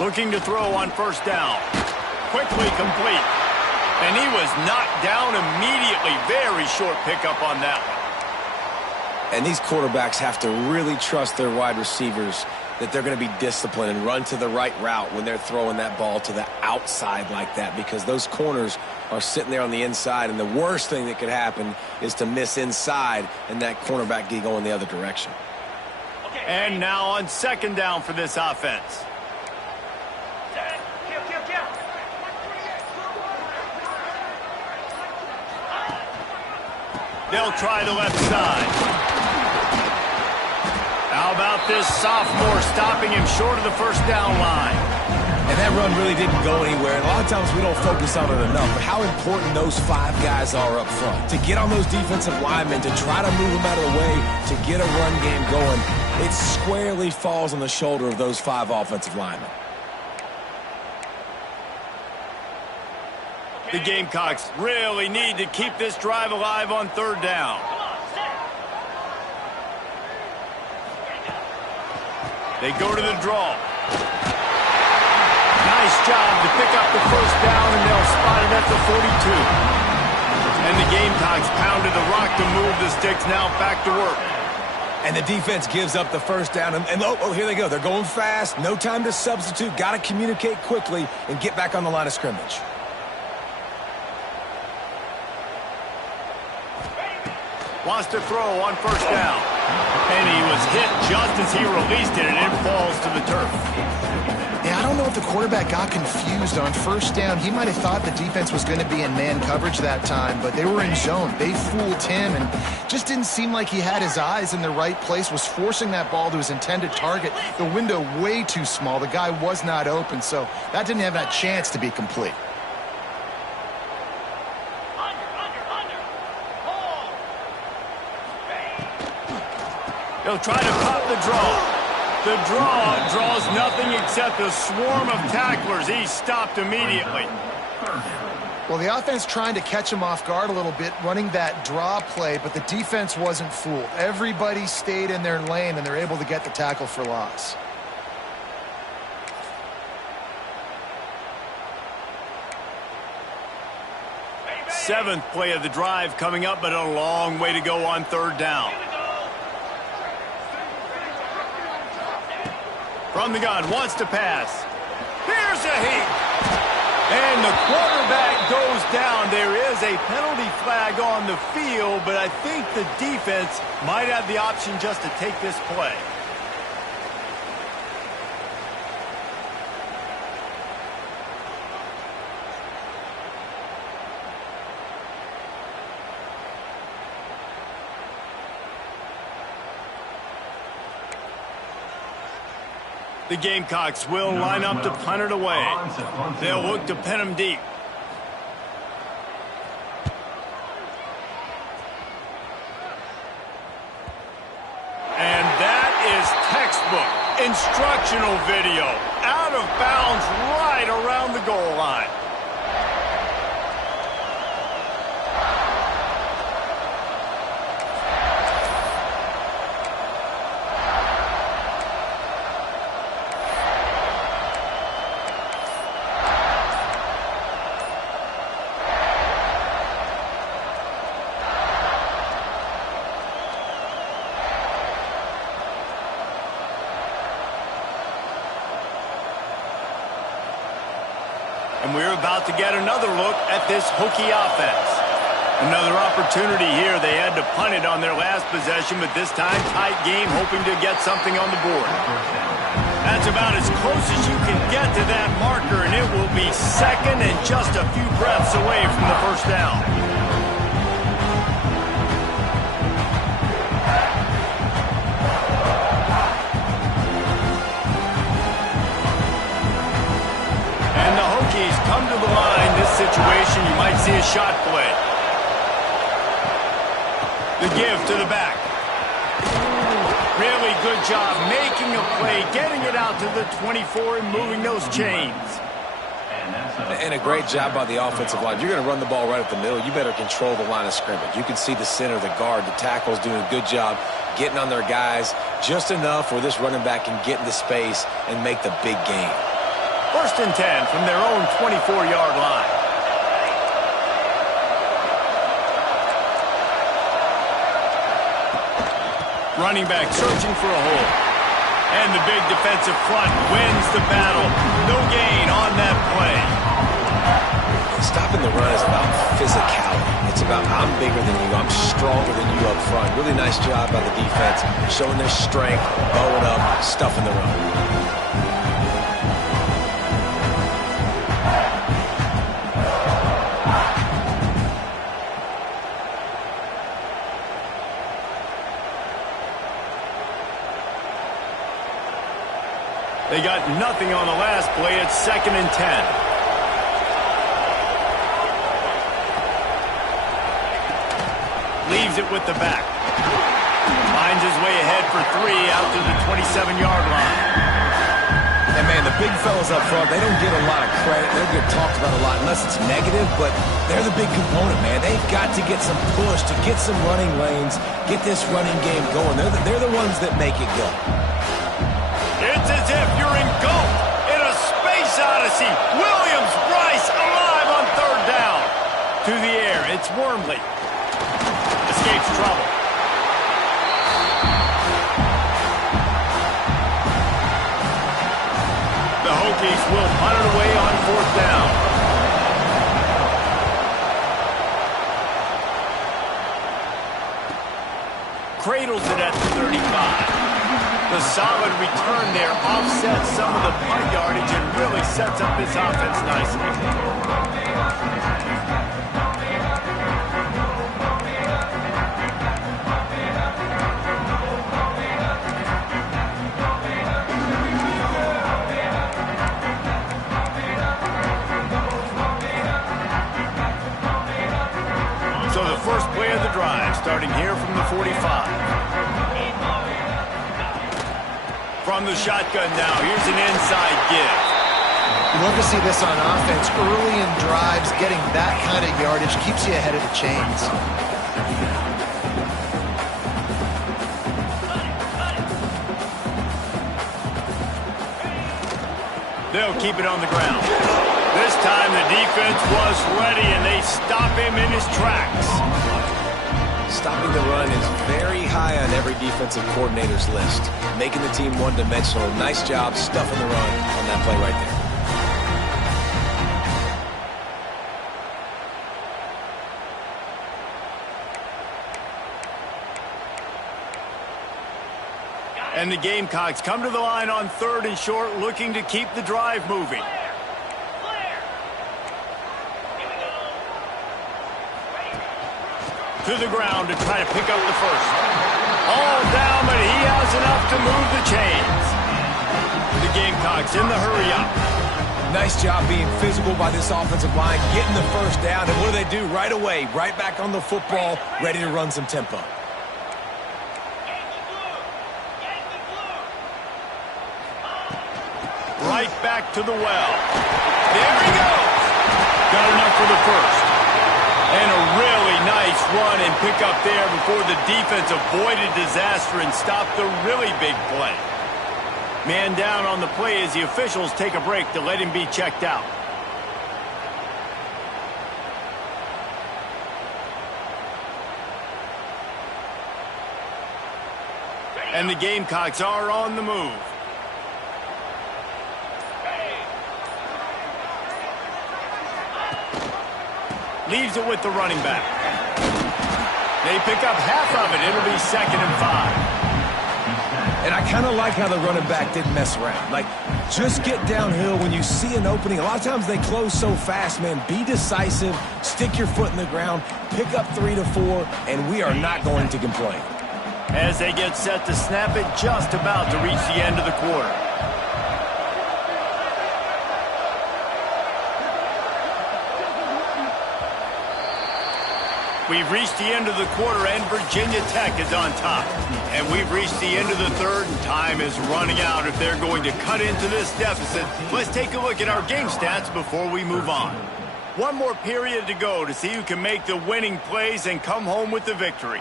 Looking to throw on 1st down. Quickly complete. And he was knocked down immediately. Very short pickup on that one. And these quarterbacks have to really trust their wide receivers that they're going to be disciplined and run to the right route when they're throwing that ball to the outside like that, because those corners are sitting there on the inside, and the worst thing that could happen is to miss inside and that cornerback get going the other direction. And now on 2nd down for this offense. They'll try the left side. How about this sophomore stopping him short of the 1st down line? And that run really didn't go anywhere. And a lot of times we don't focus on it enough, but how important those 5 guys are up front. To get on those defensive linemen, to try to move them out of the way, to get a run game going, it squarely falls on the shoulder of those 5 offensive linemen. The Gamecocks really need to keep this drive alive on 3rd down. They go to the draw. Nice job to pick up the 1st down, and they'll spot it at the 42. And the Gamecocks pounded the rock to move the sticks. Now back to work. And the defense gives up the 1st down. And oh, here they go. They're going fast. No time to substitute. Got to communicate quickly and get back on the line of scrimmage. Wants to throw on 1st down. And he was hit just as he released it, and it falls to the turf. Yeah, I don't know if the quarterback got confused on 1st down. He might have thought the defense was going to be in man coverage that time, but they were in zone. They fooled him, and just didn't seem like he had his eyes in the right place, was forcing that ball to his intended target. The window way too small. The guy was not open, so that didn't have that chance to be complete. He'll try to pop the draw. The draw draws nothing except a swarm of tacklers. He's stopped immediately. Well, the offense trying to catch him off guard a little bit, running that draw play, but the defense wasn't fooled. Everybody stayed in their lane, and they're able to get the tackle for loss. Seventh play of the drive coming up, but a long way to go on third down. From the gun, wants to pass. Here's a heat. And the quarterback goes down. There is a penalty flag on the field, but I think the defense might have the option just to take this play. The Gamecocks will line up to punt it away. They'll look to pin him deep. And that is textbook instructional video. Out of bounds right around the goal line. And we're about to get another look at this Hokie offense. Another opportunity here. They had to punt it on their last possession, but this time tight game, hoping to get something on the board. That's about as close as you can get to that marker, and it will be second and just a few breaths away from the first down. Come to the line. This situation, you might see a shot play. The give to the back. Really good job making a play, getting it out to the 24 and moving those chains. And a great job by the offensive line. You're going to run the ball right at the middle. You better control the line of scrimmage. You can see the center, the guard, the tackles doing a good job getting on their guys just enough where this running back can get into space and make the big game. First and 10 from their own 24-yard line. Running back searching for a hole. And the big defensive front wins the battle. No gain on that play. Stopping the run is about physicality. It's about I'm bigger than you, I'm stronger than you up front. Really nice job by the defense, showing their strength, bowing up, stuffing the run. They got nothing on the last play. It's second and 10. Leaves it with the back. Finds his way ahead for 3 out to the 27-yard line. And, man, the big fellas up front, they don't get a lot of credit. They don't get talked about a lot unless it's negative, but they're the big component, man. They've got to get some push, to get some running lanes, get this running game going. They're the ones that make it go. It's as if you're engulfed in a space odyssey. Williams, Bryce, alive on third down. To the air, it's Wormley. Escapes trouble. The Hokies will punt it away on fourth down. Cradles it at the 35. The solid return there offsets some of the punt yardage and really sets up this offense nicely. So the first play of the drive starting here from the 45. From the shotgun now, here's an inside give. You love to see this on offense. Early in drives, getting that kind of yardage keeps you ahead of the chains. They'll keep it on the ground. This time the defense was ready, and they stop him in his tracks. Stopping the run is very high on every defensive coordinator's list. Making the team one-dimensional. Nice job stuffing the run on that play right there. And the Gamecocks come to the line on 3rd and short, looking to keep the drive moving. To the ground to try to pick up the first. All down, but he has enough to move the chains. The Gamecocks in the hurry-up. Nice job being physical by this offensive line, getting the first down, and what do? Right away, right back on the football, ready to run some tempo. Right back to the well. There he goes. Got enough for the first. And a really nice run and pick up there before the defense avoided disaster and stopped the really big play. Man down on the play as the officials take a break to let him be checked out. And the Gamecocks are on the move. Leaves it with the running back. They pick up half of it. It'll be 2nd and 5. And I kind of like how the running back didn't mess around. Like, just get downhill when you see an opening. A lot of times they close so fast, man. Be decisive. Stick your foot in the ground. Pick up 3 to 4, and we are not going to complain. As they get set to snap it, just about to reach the end of the quarter. We've reached the end of the quarter, and Virginia Tech is on top. And we've reached the end of the third, and time is running out if they're going to cut into this deficit. Let's take a look at our game stats before we move on. One more period to go to see who can make the winning plays and come home with the victory.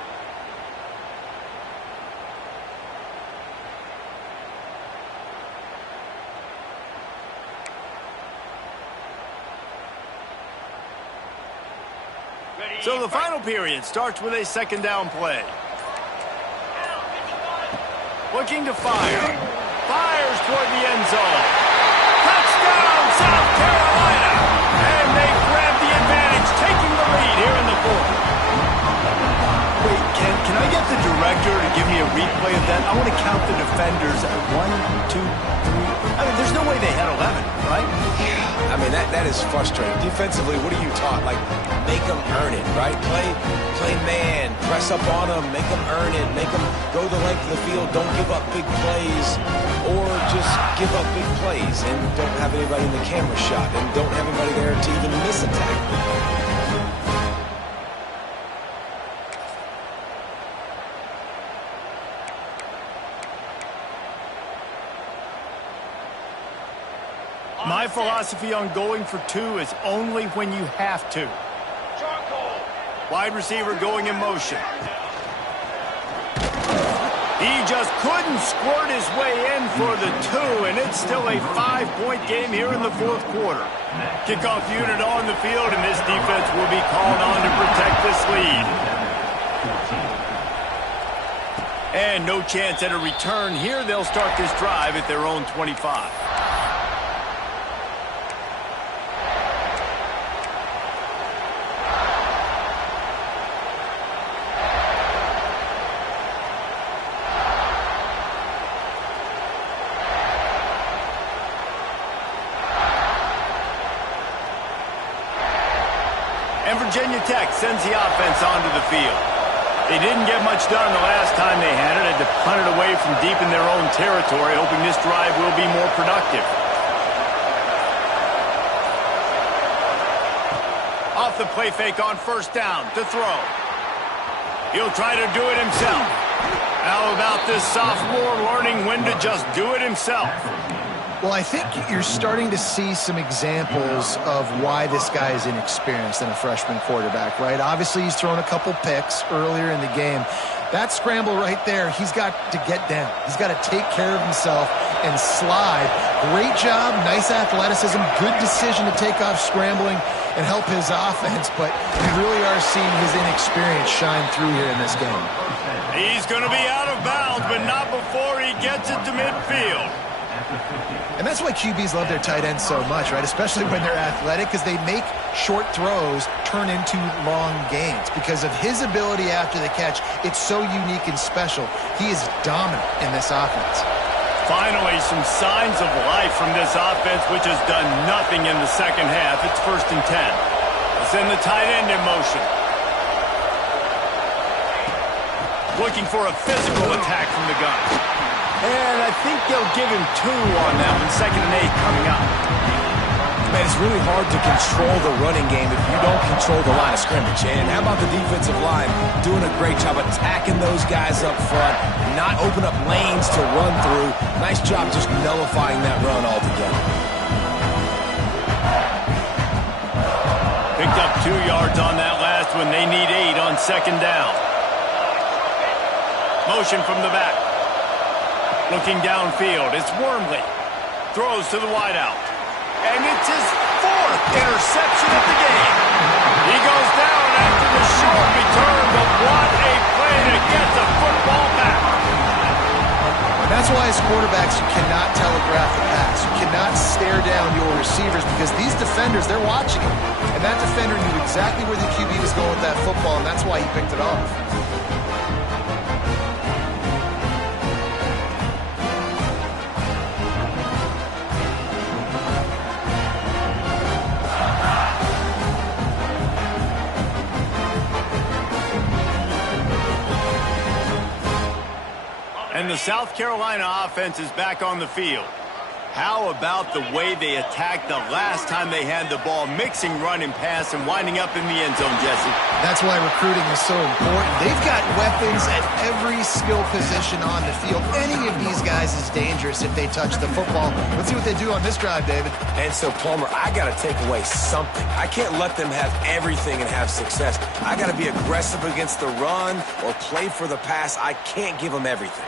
So the final period starts with a 2nd down play. Looking to fire. Fires toward the end zone. Touchdown, South Carolina! And they grab the advantage, taking the lead here in the 4th. Wait, can I get the director to give me a replay of that? I want to count the defenders at 1, 2, 3. I mean, there's no way they had 11, right? I mean, that is frustrating. Defensively, what are you taught? Like, make them earn it, right? Play man, press up on them, make them earn it, make them go the length of the field, don't give up big plays, or just give up big plays and don't have anybody in the camera shot and don't have anybody there to even miss a tackle. My philosophy on going for 2 is only when you have to. Wide receiver going in motion. He just couldn't squirt his way in for the 2, and it's still a 5-point game here in the 4th quarter. Kickoff unit on the field, and this defense will be called on to protect this lead. And no chance at a return here. They'll start this drive at their own 25. And Virginia Tech sends the offense onto the field. They didn't get much done the last time they had it. Had to punt it away from deep in their own territory, hoping this drive will be more productive. Off the play fake on 1st down to throw. He'll try to do it himself. How about this sophomore learning when to just do it himself? Well, I think you're starting to see some examples of why this guy is inexperienced in a freshman quarterback, right? Obviously, he's thrown a couple picks earlier in the game. That scramble right there, he's got to get down. He's got to take care of himself and slide. Great job, nice athleticism, good decision to take off scrambling and help his offense, but we really are seeing his inexperience shine through here in this game. He's going to be out of bounds, but not before he gets it to midfield. And that's why QBs love their tight ends so much, right? Especially when they're athletic, because they make short throws turn into long gains. Because of his ability after the catch, it's so unique and special. He is dominant in this offense. Finally, some signs of life from this offense, which has done nothing in the second half. It's 1st and 10. Let's send the tight end in motion. Looking for a physical attack from the gun. And I think they'll give him 2 on that one. 2nd and 8 coming up. Man, it's really hard to control the running game if you don't control the line of scrimmage. And how about the defensive line doing a great job attacking those guys up front, not open up lanes to run through. Nice job just nullifying that run altogether. Picked up 2 yards on that last one. They need 8 on 2nd down. Motion from the back. Looking downfield, it's Wormley. Throws to the wideout. And it's his 4th interception of the game. He goes down after the short return, but what a play to get the football back. That's why as quarterbacks, you cannot telegraph the pass. You cannot stare down your receivers because these defenders, they're watching him. And that defender knew exactly where the QB was going with that football, and that's why he picked it off. And the South Carolina offense is back on the field. How about the way they attacked the last time they had the ball, mixing run and pass and winding up in the end zone, Jesse? That's why recruiting is so important. They've got weapons at every skill position on the field. Any of these guys is dangerous if they touch the football. Let's see what they do on this drive, David. And so, Palmer, I got to take away something. I can't let them have everything and have success. I got to be aggressive against the run or play for the pass. I can't give them everything.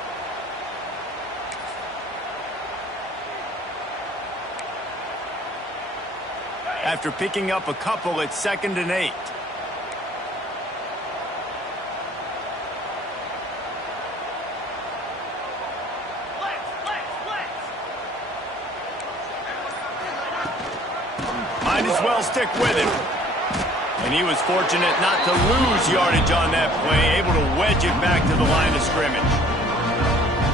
After picking up a couple, it's 2nd and 8. Might as well stick with him. And he was fortunate not to lose yardage on that play, able to wedge it back to the line of scrimmage.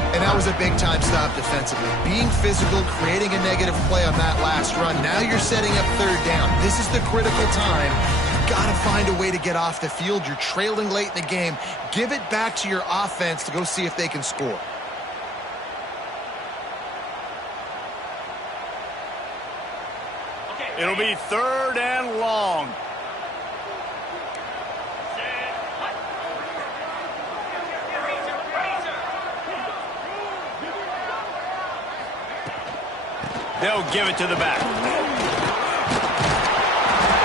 And that was a big-time stop defensively. Being physical, creating a negative play on that last run. Now you're setting up 3rd down. This is the critical time. You've got to find a way to get off the field. You're trailing late in the game. Give it back to your offense to go see if they can score. It'll be 3rd and long. They'll give it to the back.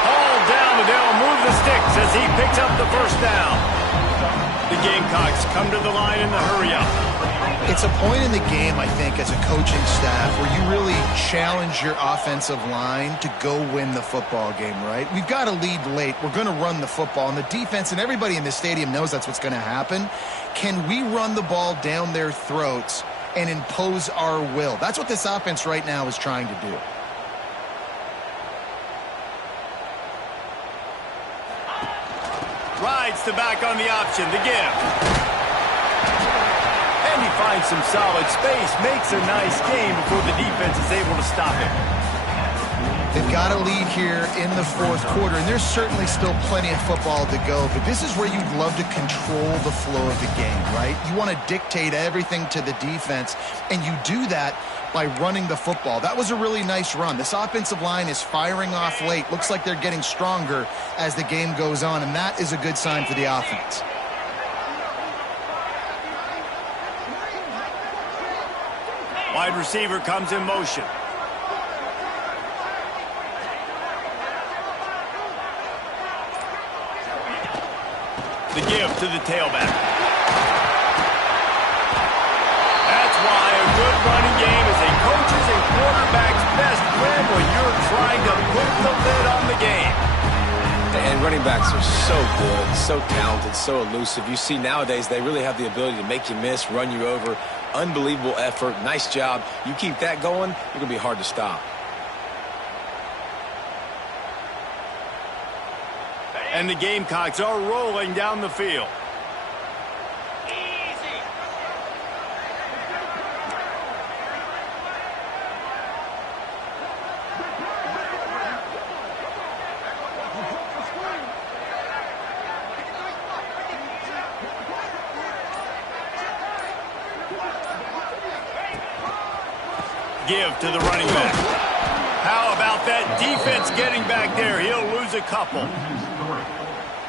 Hauled down, but they'll move the sticks as he picks up the 1st down. The Gamecocks come to the line in the hurry-up. It's a point in the game, I think, as a coaching staff where you really challenge your offensive line to go win the football game, right? We've got to lead late. We're going to run the football, and the defense and everybody in the stadium knows that's what's going to happen. Can we run the ball down their throats and impose our will? That's what this offense right now is trying to do. Rides the back on the option, the give. And he finds some solid space, makes a nice game before the defense is able to stop him. They've got a lead here in the 4th quarter, and there's certainly still plenty of football to go, but this is where you'd love to control the flow of the game, right? You want to dictate everything to the defense, and you do that by running the football. That was a really nice run. This offensive line is firing off late. Looks like they're getting stronger as the game goes on, and that is a good sign for the offense. Wide receiver comes in motion. The give to the tailback. That's why a good running game is a coach's and quarterback's best friend when you're trying to put the lid on the game. And running backs are so good, so talented, so elusive. You see nowadays they really have the ability to make you miss, run you over. Unbelievable effort. Nice job. You keep that going, you're going to be hard to stop. And the Gamecocks are rolling down the field. Give to the running back. How about that defense getting back there? He'll lose a couple.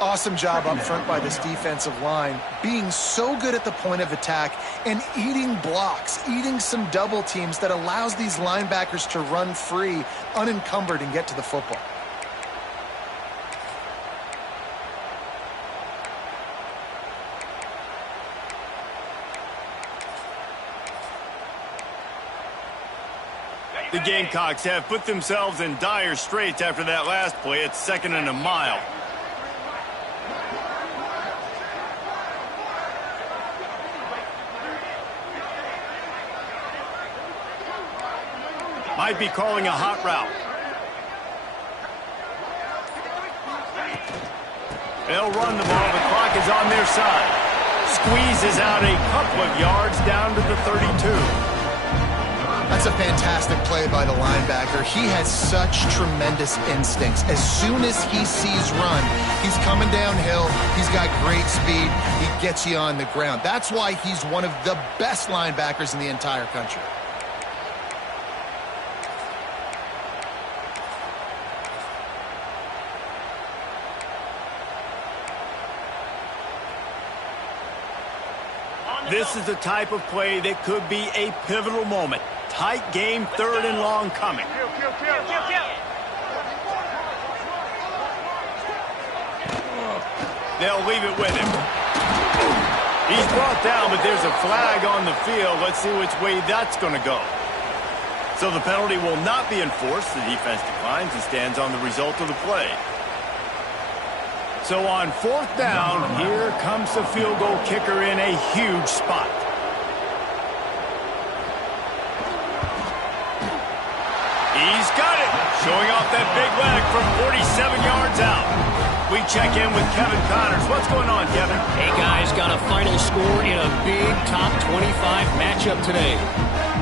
Awesome job up front by this defensive line, being so good at the point of attack and eating blocks, eating some double teams that allows these linebackers to run free, unencumbered, and get to the football. The Gamecocks have put themselves in dire straits after that last play. It's 2nd and a mile. Might be calling a hot route. They'll run the ball. The clock is on their side. Squeezes out a couple of yards down to the 32. That's a fantastic play by the linebacker. He has such tremendous instincts. As soon as he sees run, he's coming downhill. He's got great speed. He gets you on the ground. That's why he's one of the best linebackers in the entire country. This is the type of play that could be a pivotal moment. Tight game, 3rd and long coming. They'll leave it with him. He's brought down, but there's a flag on the field. Let's see which way that's going to go. So the penalty will not be enforced. The defense declines and stands on the result of the play. So on 4th down, here comes the field goal kicker in a huge spot. He's got it, showing off that big leg from 47 yards out. We check in with Kevin Connors. What's going on, Kevin? Hey, guys, got a final score in a big top 25 matchup today.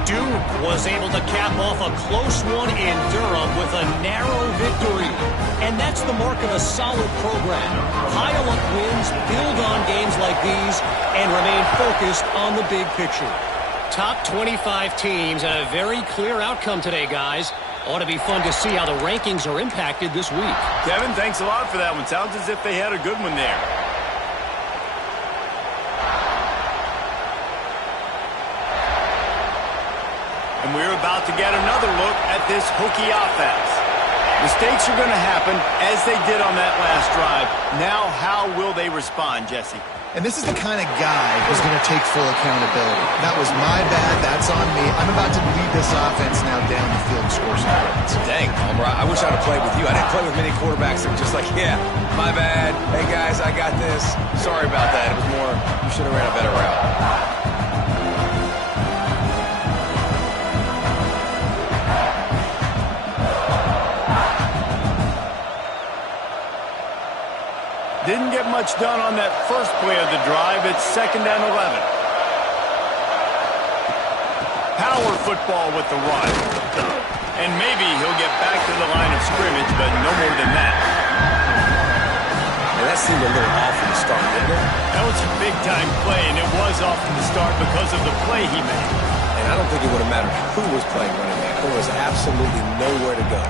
Duke was able to cap off a close one in Durham with a narrow victory. And that's the mark of a solid program. Pile up wins, build on games like these, and remain focused on the big picture. Top 25 teams and a very clear outcome today, guys. Ought to be fun to see how the rankings are impacted this week. Kevin, thanks a lot for that one. Sounds as if they had a good one there. And we're about to get another look at this Hokie offense. Mistakes are going to happen as they did on that last drive. Now, how will they respond, Jesse? And this is the kind of guy who's going to take full accountability. That was my bad. That's on me. I'm about to lead this offense now down the field and score some points. Dang, Palmer, I wish I'd have played with you. I didn't play with many quarterbacks that were just like, yeah, my bad. Hey, guys, I got this. Sorry about that. It was more, you should have ran a better route. Didn't get much done on that first play of the drive. It's 2nd and 11. Power football with the run. And maybe he'll get back to the line of scrimmage, but no more than that. And that seemed a little off from the start, didn't it? That was a big-time play, and it was off from the start because of the play he made. And I don't think it would have mattered who was playing running back. There was absolutely nowhere to go.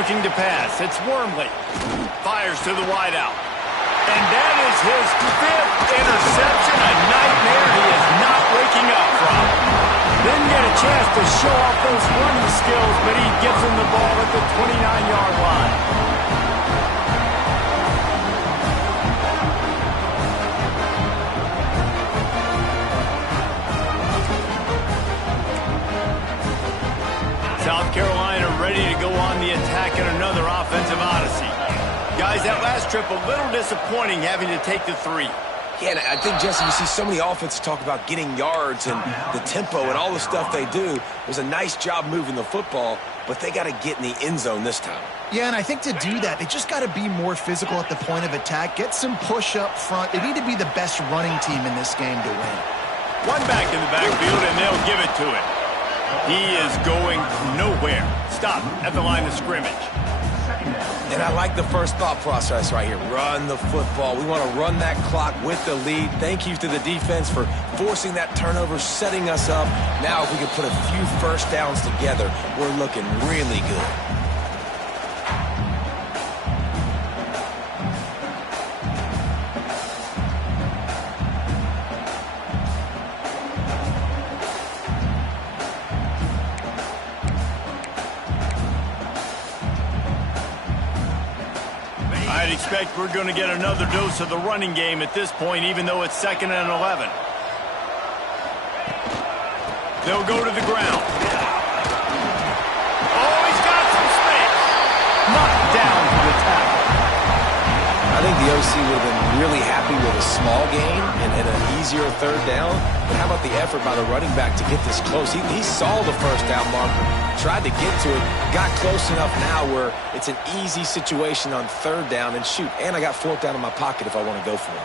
Looking to pass. It's Wormley. Fires to the wideout. And that is his 5th interception. A nightmare he is not waking up from. Didn't get a chance to show off those running skills, but he gives him the ball at the 29-yard line. South Carolina ready to go on the attack in another offensive odyssey. Guys, that last trip a little disappointing having to take the 3. Yeah, and I think, Jesse, you see so many offenses talk about getting yards and the tempo and all the stuff they do. It was a nice job moving the football, but they got to get in the end zone this time. Yeah, and I think to do that, they just got to be more physical at the point of attack, get some push up front. They need to be the best running team in this game to win. One back in the backfield, and they'll give it to him. He is going nowhere. Stop at the line of scrimmage. And I like the first thought process right here. Run the football. We want to run that clock with the lead. Thank you to the defense for forcing that turnover, setting us up. Now if we can put a few first downs together, we're looking really good. I'd expect we're going to get another dose of the running game at this point, even though it's 2nd and 11. They'll go to the ground. Oh, he's got some space. Knocked down to the tackle. I think the OC would have been really happy with a small gain and an easier 3rd down. But how about the effort by the running back to get this close? He saw the first down marker, tried to get to it, got close enough now where it's an easy situation on 3rd down, and shoot, and I got 4th down in my pocket if I want to go for it.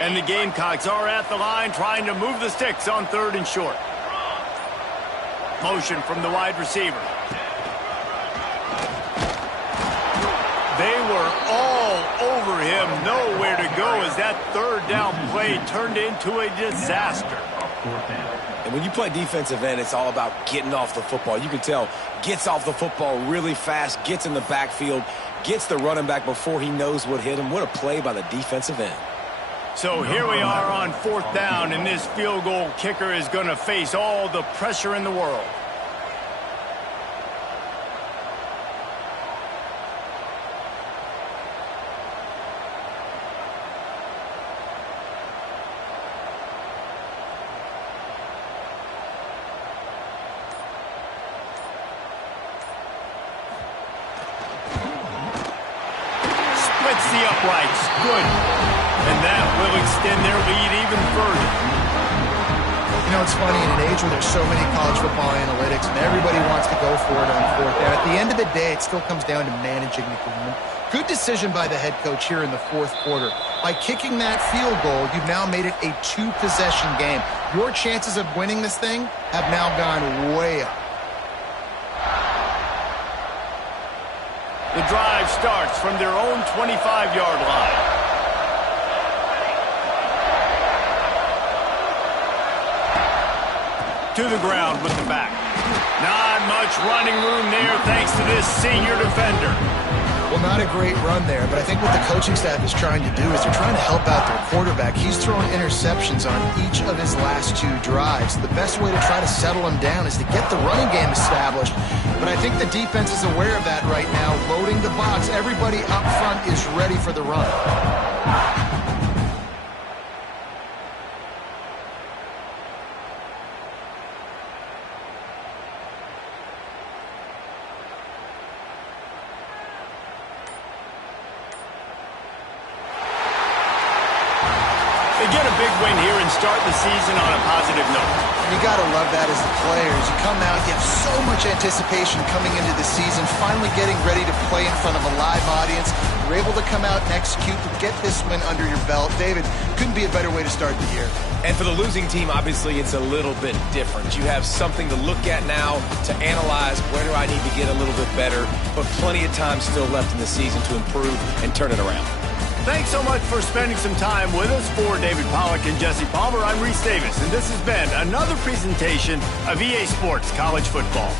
And the Gamecocks are at the line trying to move the sticks on 3rd and short. Motion from the wide receiver. They were all over him. Nowhere to go as that 3rd down play turned into a disaster. And when you play defensive end, it's all about getting off the football. You can tell, gets off the football really fast, gets in the backfield, gets the running back before he knows what hit him. What a play by the defensive end. So here we are on 4th down, and this field goal kicker is going to face all the pressure in the world. Splits the uprights. Good. And that will extend their lead even further. You know, it's funny, in an age where there's so many college football analytics and everybody wants to go for it on 4th down, at the end of the day, it still comes down to managing the game. Good decision by the head coach here in the 4th quarter. By kicking that field goal, you've now made it a 2-possession game. Your chances of winning this thing have now gone way up. The drive starts from their own 25-yard line. To the ground with the back. Not much running room there thanks to this senior defender. Well, not a great run there, but I think what the coaching staff is trying to do is they're trying to help out their quarterback. He's thrown interceptions on each of his last 2 drives. The best way to try to settle him down is to get the running game established. But I think the defense is aware of that right now, loading the box. Everybody up front is ready for the run. They get a big win here and start the season on a positive note. You got to love that as the players. You come out, you have so much anticipation coming into the season, finally getting ready to play in front of a live audience. You're able to come out and execute to get this win under your belt. David, couldn't be a better way to start the year. And for the losing team, obviously, it's a little bit different. You have something to look at now, to analyze where do I need to get a little bit better, but plenty of time still left in the season to improve and turn it around. Thanks so much for spending some time with us. For David Pollack and Jesse Palmer, I'm Reese Davis, and this has been another presentation of EA Sports College Football.